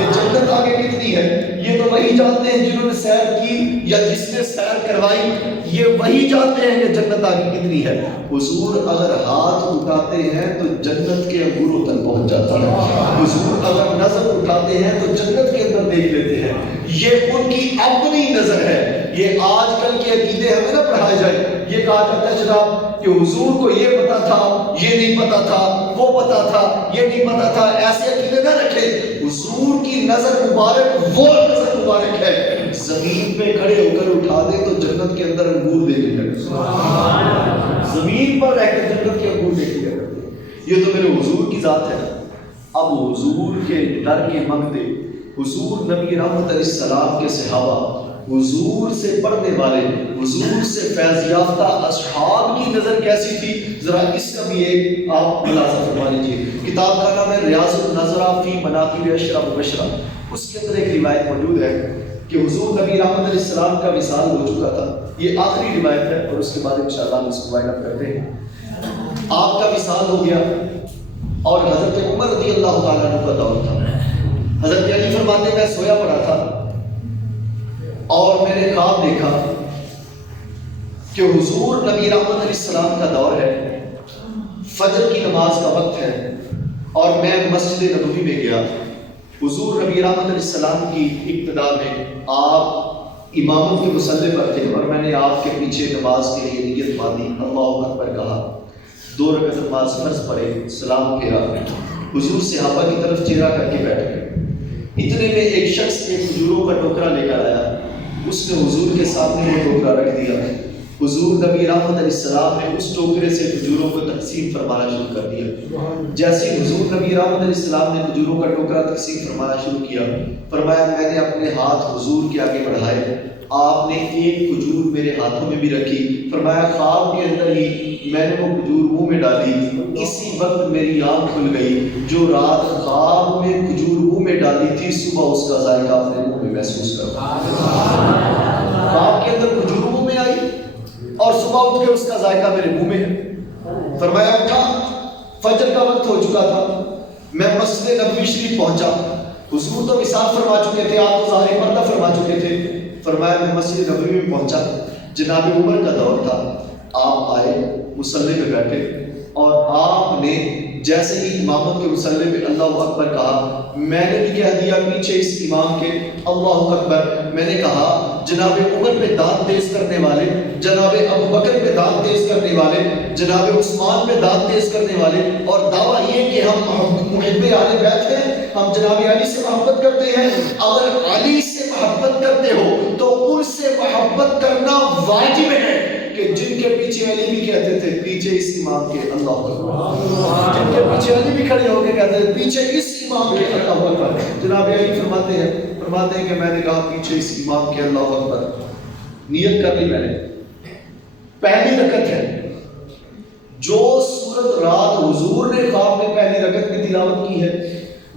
یہ جنت آگے کتنی ہے یہ تو وہی جانتے ہیں جنہوں نے سیر کی یا جس نے سیر کروائی، یہ وہی جانتے ہیں کہ جنت آگے کتنی ہے۔ حضور اگر ہاتھ اٹھاتے ہیں تو جنت کے انگوروں تک پہنچ جاتا ہے، حضور اگر نظر اٹھاتے ہیں تو جنت کے اندر دیکھ لیتے ہیں۔ یہ ان کی اپنی نظر ہے۔ یہ آج کل کے عقیدے ہمیں نہ پڑھائے جائے، یہ کہا جاتا ہے جناب کہ حضور کو یہ پتا تھا، یہ نہیں پتا تھا، وہ پتا تھا، یہ نہیں پتا تھا، ایسے عقیدے نہ رکھے۔ حضور کی نظر مبارک وہ نظر مبارک ہے، زمین پہ کھڑے ہو کر اٹھا دے تو جنت کے اندر انگور دیکھنے لگے، زمین پر رہ کر جنت کے انگور دیکھنے لگے۔ یہ تو میرے حضور کی ذات ہے۔ اب حضور کے در کے منگتے، حضور نبی رحمت علیہ السلام کے صحابہ، حضور سے پڑھنے والے، حضور سے فیض یافتہ اصحاب کی نظر کیسی تھی؟ ذرا اس کا بھی ایک آپ ملاحظہ فرما لیجیے۔ کتاب کا نام ہے ریاض النظرہ فی مناقب اشرا مبشرہ۔ اس کے اندر ایک روایت موجود ہے کہ حضور نبی رحمت علیہ السلام کا وصال ہو چکا تھا۔ یہ آخری روایت ہے اور اس کے بعد انشاءاللہ ہم اس کو وائنڈ اپ کرتے ہیں۔ آپ کا وصال ہو گیا اور حضرت عمر رضی اللہ تعالیٰ عنہ کا دور تھا۔ حضرت علی فرماتے میں سویا پڑا تھا اور میں نے خواب دیکھا کہ حضور نبی رحمت علیہ السلام کا دور ہے، فجر کی نماز کا وقت ہے، اور میں مسجد نبوی میں گیا۔ حضور نبی رحمت علیہ السلام کی ابتدا میں آپ اماموں کے مصلی پر تھے اور میں نے آپ کے پیچھے نماز کے لیے نیت باندھی، اللہ اکبر کہا، 2 رکعت نماز فرض پڑھے، سلام پھیرا، حضور صحابہ کی طرف چہرہ کر کے بیٹھ گئے۔ اتنے میں ایک شخص ایک کھجوروں کا ٹوکرا لے کر آیا، اس نے حضور کے سامنے وہ ٹوکرا رکھ دیا۔ حضور نبی رحمت علیہ السلام نے اس ٹوکرے سے کھجوروں کو تقسیم فرمانا شروع کر دیا۔ جیسے حضور نبی رحمت علیہ السلام نے کھجوروں کا ٹوکرا تقسیم فرمانا شروع کیا، فرمایا میں نے اپنے ہاتھ حضور کے آگے بڑھائے، آپ نے ایک کھجور میرے ہاتھوں میں بھی رکھی، فرمایا خواب کے اندر ہی میں نے وہ کھجور منہ میں ڈالی، اسی وقت میری آنکھ کھل گئی، جو رات خواب میں کھجور منہ میں ڈالی تھی صبح اس کا ذائقہ اپنے منہ میں محسوس کرتا۔ خواب کے اندر کھجور منہ میں آئی اور صبح اٹھ کے اس کا ذائقہ میرے منہ میں ہے۔ فرمایا اٹھا، فجر کا وقت ہو چکا تھا، میں مسجد نبوی شریف پہنچا، حضور تو وصال فرما چکے تھے، آپ تو ظاہر پردہ فرما چکے تھے۔ فرمایا میں مسجد نبوی میں پہنچا، جناب عمر کا دور تھا، آپ آئے، مصلی پہ بیٹھے، اور آپ نے جیسے ہی امامت کے مصلی پہ اللہ اکبر کہا، میں نے بھی کہہ دیا پیچھے اس امام کے اللہ اکبر، میں نے کہا جناب عمر پہ دانت تیز کرنے والے، جناب ابوبکر پہ دانت تیز کرنے والے، جناب عثمان پہ دانت تیز کرنے والے، اور دعویٰ یہ کہ ہم محب اہل بیت ہیں، ہم جناب علی سے محبت کرتے ہیں۔ اگر علی سے محبت کرتے ہو تو ان سے محبت کرنا واجب ہے کہ جن جن کے پیچھے علی بھی کہتے تھے پیچھے اس امام کے اللہ اکبر، جن کے پیچھے علی بھی کھڑے ہو کے کہتے تھے پیچھے اس امام کے اللہ اکبر. جناب علی فرماتے ہیں کہ میں نے کہا پیچھے اس امام کے اللہ اکبر، نیت کر لی میں نے. پہلی رکعت ہے، جو سورت رات حضور نے خواب میں پہلی رکعت میں تلاوت کی ہے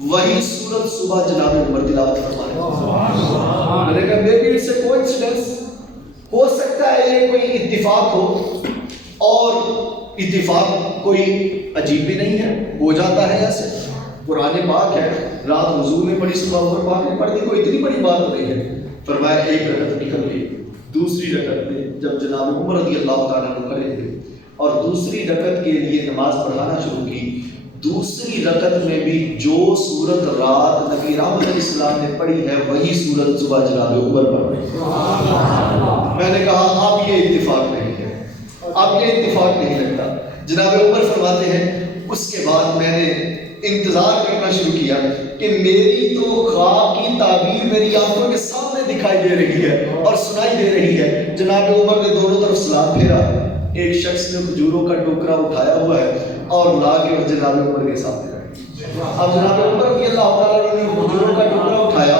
وہی سورت صبح جناب عمر تلاوت فرما رہے ہیں. میں نے کہا میبی اٹس اے کوئنسیڈنس، ہو سکتا ہے یہ کوئی اتفاق ہو، اور اتفاق کوئی عجیب بھی نہیں ہے، ہو جاتا ہے ایسے. قرآن پاک ہے، رات حضور نے پڑھی صبح عمر پاک نے پڑھ دی، کوئی اتنی بڑی بات نہیں ہے. فرمایا ایک رکعت نکل گئی. دوسری رکعت میں جب جناب عمر رضی اللہ تعالیٰ عنہ کھڑے ہوئے اور دوسری رکعت کے لیے نماز پڑھانا شروع کی، دوسری رکعت میں بھی جو سورت رات نبی رحمت علیہ السلام نے پڑھی ہے وہی سورت صبح جناب عمر پڑھ رہے ہیں. میں نے کہا اب یہ اتفاق نہیں ہے، اب یہ اتفاق نہیں لگتا. جناب عمر فرماتے ہیں اس کے بعد میں نے انتظار کرنا شروع کیا کہ میری تو خواب کی تعبیر میری آنکھوں کے سامنے دکھائی دے رہی ہے اور سنائی دے رہی ہے. جناب عمر نے دونوں طرف سلام پھیرا، ایک شخص نے کھجوروں کا ٹوکرا اٹھایا ہوا ہے اور لا کے جناب عمر کے سامنے رکھا. اب جناب عمر رضی اللہ تعالیٰ نے کھجوروں کا ٹوکرا اٹھایا،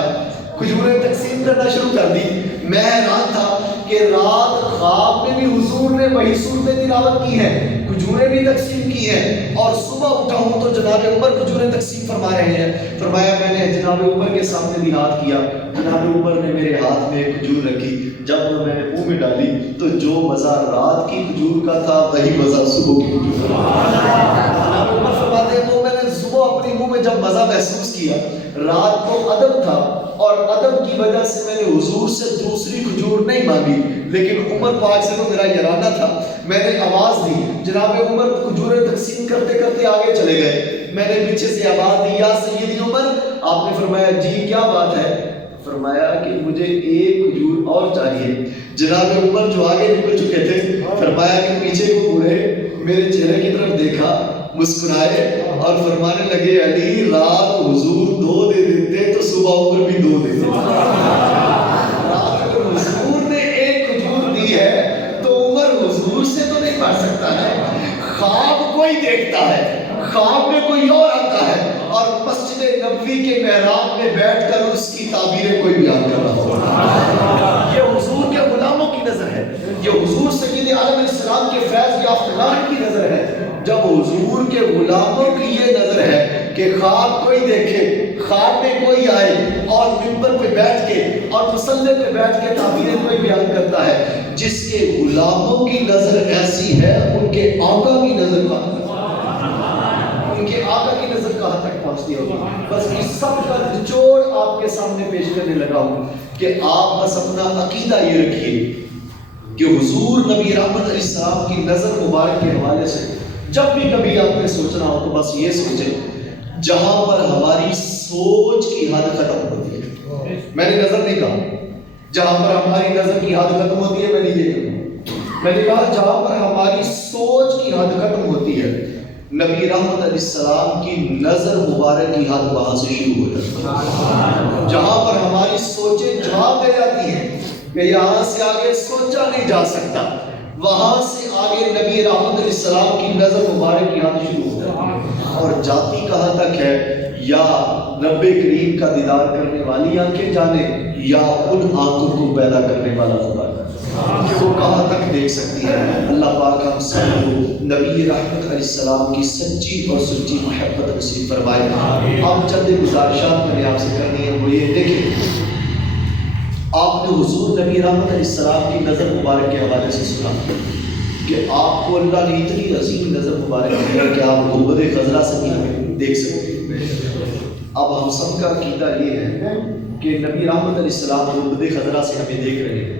کھجوریں تقسیم کرنا شروع کر دی. میں حیران تھا کہ رات خواب میں بھی حضور نے وہی صورتیں تلاوت کی ہیں، کھجوریں بھی تقسیم کی ہیں، اور صبح اٹھا ہوں تو جناب عمر کھجوریں تقسیم فرما رہے ہیں. فرمایا میں نے جناب عمر کے سامنے بھی ہاتھ کیا، جناب عمر نے میرے ہاتھ میں ایک کھجور رکھی. جب میں نے منہ میں ڈالی تو جو مزہ رات کی کھجور کا تھا وہی مزہ صبح کی کھجور کا. جناب عمر فرماتے ہیں وہ میں نے صبح اپنے منہ میں جب مزہ محسوس کیا، رات کو ادب تھا اور ادب کی وجہ سے میں نے حضور سے دوسری کھجور نہیں مانگی، لیکن عمر پاک سے تو میرا یارانہ تھا. میں نے آواز دی، جناب عمر کھجوریں تقسیم کرتے کرتے آگے چلے گئے. میں نے پیچھے سے آواز دی یا سیدی عمر. آپ نے فرمایا جی کیا بات ہے؟ فرمایا کہ مجھے ایک کھجور اور چاہیے. جناب عمر جو آگے نکل چکے تھے فرمایا کہ پیچھے کو مڑے، میرے چہرے کی طرف دیکھا، مسکرائے اور فرمانے لگے علی رات حضور 2 دے دیتے تو صبح عمر بھی 2 دیتے. رات اگر حضور نے ایک کھجور دی ہے تو عمر حضور سے تو نہیں پڑھ سکتا ہے. خواب کوئی دیکھتا ہے، خواب میں کوئی اور آتا ہے اور مسجد نبوی کے محراب میں بیٹھ کر اس کی تعبیریں کوئی بیان کر رہا ہوگا. یہ حضور کے غلاموں کی نظر ہے، یہ حضور سید عالم علیہ السلام کے فیض یافتگان کی نظر ہے. جب حضور کے غلاموں کی یہ نظر ہے کہ خواب کوئی دیکھے، خواب میں کوئی آئے اور منبر پہ بیٹھ کے اور مصلی پہ بیٹھ کے تعبیریں کوئی بیان کرتا ہے، جس کے غلاموں کی نظر ایسی ہے ان کے آقا کی نظر ان کے آقا کی نظر کہاں تک پہنچتی ہوگی. بس اس سب کا نچوڑ آپ کے سامنے پیش کرنے لگا ہوں کہ آپ بس اپنا عقیدہ یہ رکھیے کہ حضور نبی رحمت علیہ السلام کی نظر مبارک کے حوالے سے جب بھی کبھی آپ نے سوچنا ہو تو بس یہ سوچیں جہاں پر ہماری سوچ کی حد ختم ہوتی ہے. میں نے نظر نہیں کہا جہاں پر ہماری نظر کی حد ختم ہوتی ہے، میں نے یہ کہا، میں نے کہا جہاں پر ہماری سوچ کی حد ختم ہوتی ہے نبی رحمت علیہ السلام کی نظر مبارک کی حد وہاں سے شروع ہو جاتی ہے. جہاں پر ہماری سوچیں جواب دے جاتی ہیں کہ یہاں سے آگے سوچا نہیں جا سکتا، وہاں سے آگے نبی رحمت علیہ السلام کی نظر مبارک کی حد شروع ہو جاتی ہے. اور جاتی کہاں تک ہے یا رب کریم کا دیدار کرنے والی آنکھیں جانے یا ان آنکھوں کو پیدا کرنے والا خدا کہ وہ کہاں تک دیکھ سکتی ہے. اللہ پاک ہم سب کو نبی رحمت علیہ السلام کی سچی اور سچی محبت نصیب فرمائے. اب چند گزارشات میں نے آپ سے کرنی ہے، وہ یہ دیکھیں آپ نے حضور نبی رحمت علیہ السلام کی نظر مبارک کے حوالے سے سنا کہ آپ کو اللہ نے اتنی عظیم نظر مبارک دیا کہ آپ غربت خضرا سے بھی ہمیں دیکھ سکتے ہیں. اب ہم سب کا عقیدہ یہ ہے کہ نبی رحمت علیہ السلام غربت خضرا سے ہمیں دیکھ رہے ہیں،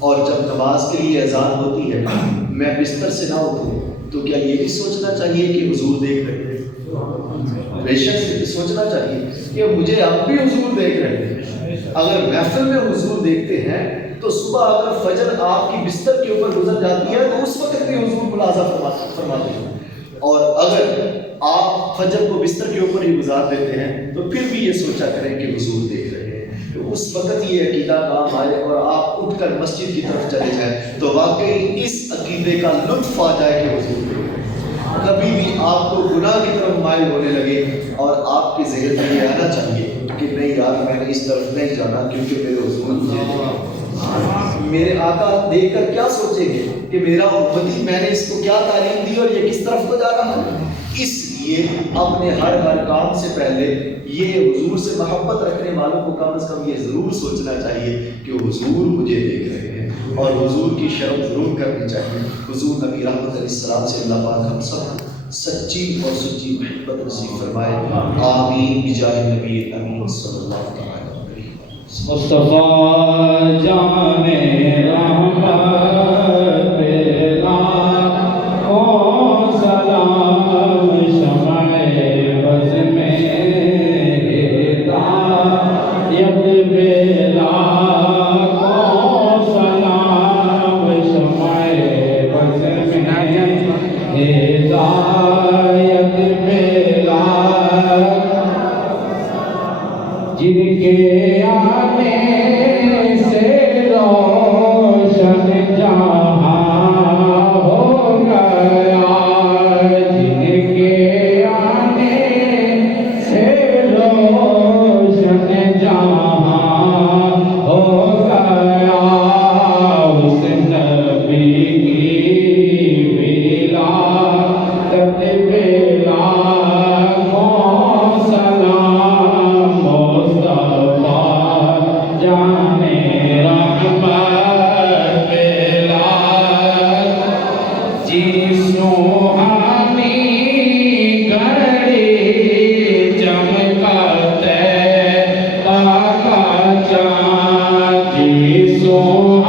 اور جب نماز کے لیے اذان ہوتی ہے میں بستر سے نہ اٹھوں تو کیا یہ بھی سوچنا چاہیے کہ حضور دیکھ رہے ہیں؟ بے شک سوچنا چاہیے کہ مجھے اب بھی حضور دیکھ رہے ہیں. اگر محفل میں حضور دیکھتے ہیں تو صبح اگر فجر آپ کی بستر کے اوپر گزر جاتی ہے تو اس وقت بھی حضور ملاحظہ فرماتے ہیں، اور اگر آپ فجر کو بستر کے اوپر ہی گزار دیتے ہیں تو پھر بھی یہ سوچا کریں کہ حضور دیکھ رہے ہیں. اس وقت یہ عقیدہ کام آئے اور آپ اٹھ کر مسجد کی طرف چلے جائیں تو واقعی اس عقیدے کا لطف آ جائے کہ حضور کبھی بھی آپ کو گناہ کی طرف مائل ہونے لگے اور آپ کے ذہن میں یہ آنا چاہیے کہ نہیں یار میں نے اس طرف نہیں جانا کیونکہ میرے حضور میرے آقا دیکھ کر کیا سوچیں گے کہ میرا امتی میں نے اس کو کیا تعلیم دی اور یہ کس طرف کو جا رہا ہے. اس لیے اپنے ہر کام سے پہلے یہ حضور سے محبت رکھنے والوں کو کم از کم یہ ضرور سوچنا چاہیے کہ حضور مجھے دیکھ رہے ہیں اور حضور کی شرم ضرور کرنی چاہیے. حضور نبی رحمت علیہ السلام سے اللہ پاک ہم سب سچی اور سچی محبت نصیب فرمائے. آمین بجاہ نبی امین صلی اللہ تعالی علیہ وسلم. مصطفیٰ جان رحمت پہ لاکھوں سلام شمع بز میں ہدایت پہ لاکھوں سلام شمع بز میں ہدایت پہ لاکھوں جن کے آنے سے روشن جہاں ہو گیا جن کے آنے سے روشن جہاں ہو گیا اس نبی کی ولادت پہ لاکھوں سلام مصطفیٰ جان رحمت پہ لاکھ جی سوہانی گھڑی چمکتے کا چاند جی سوہانی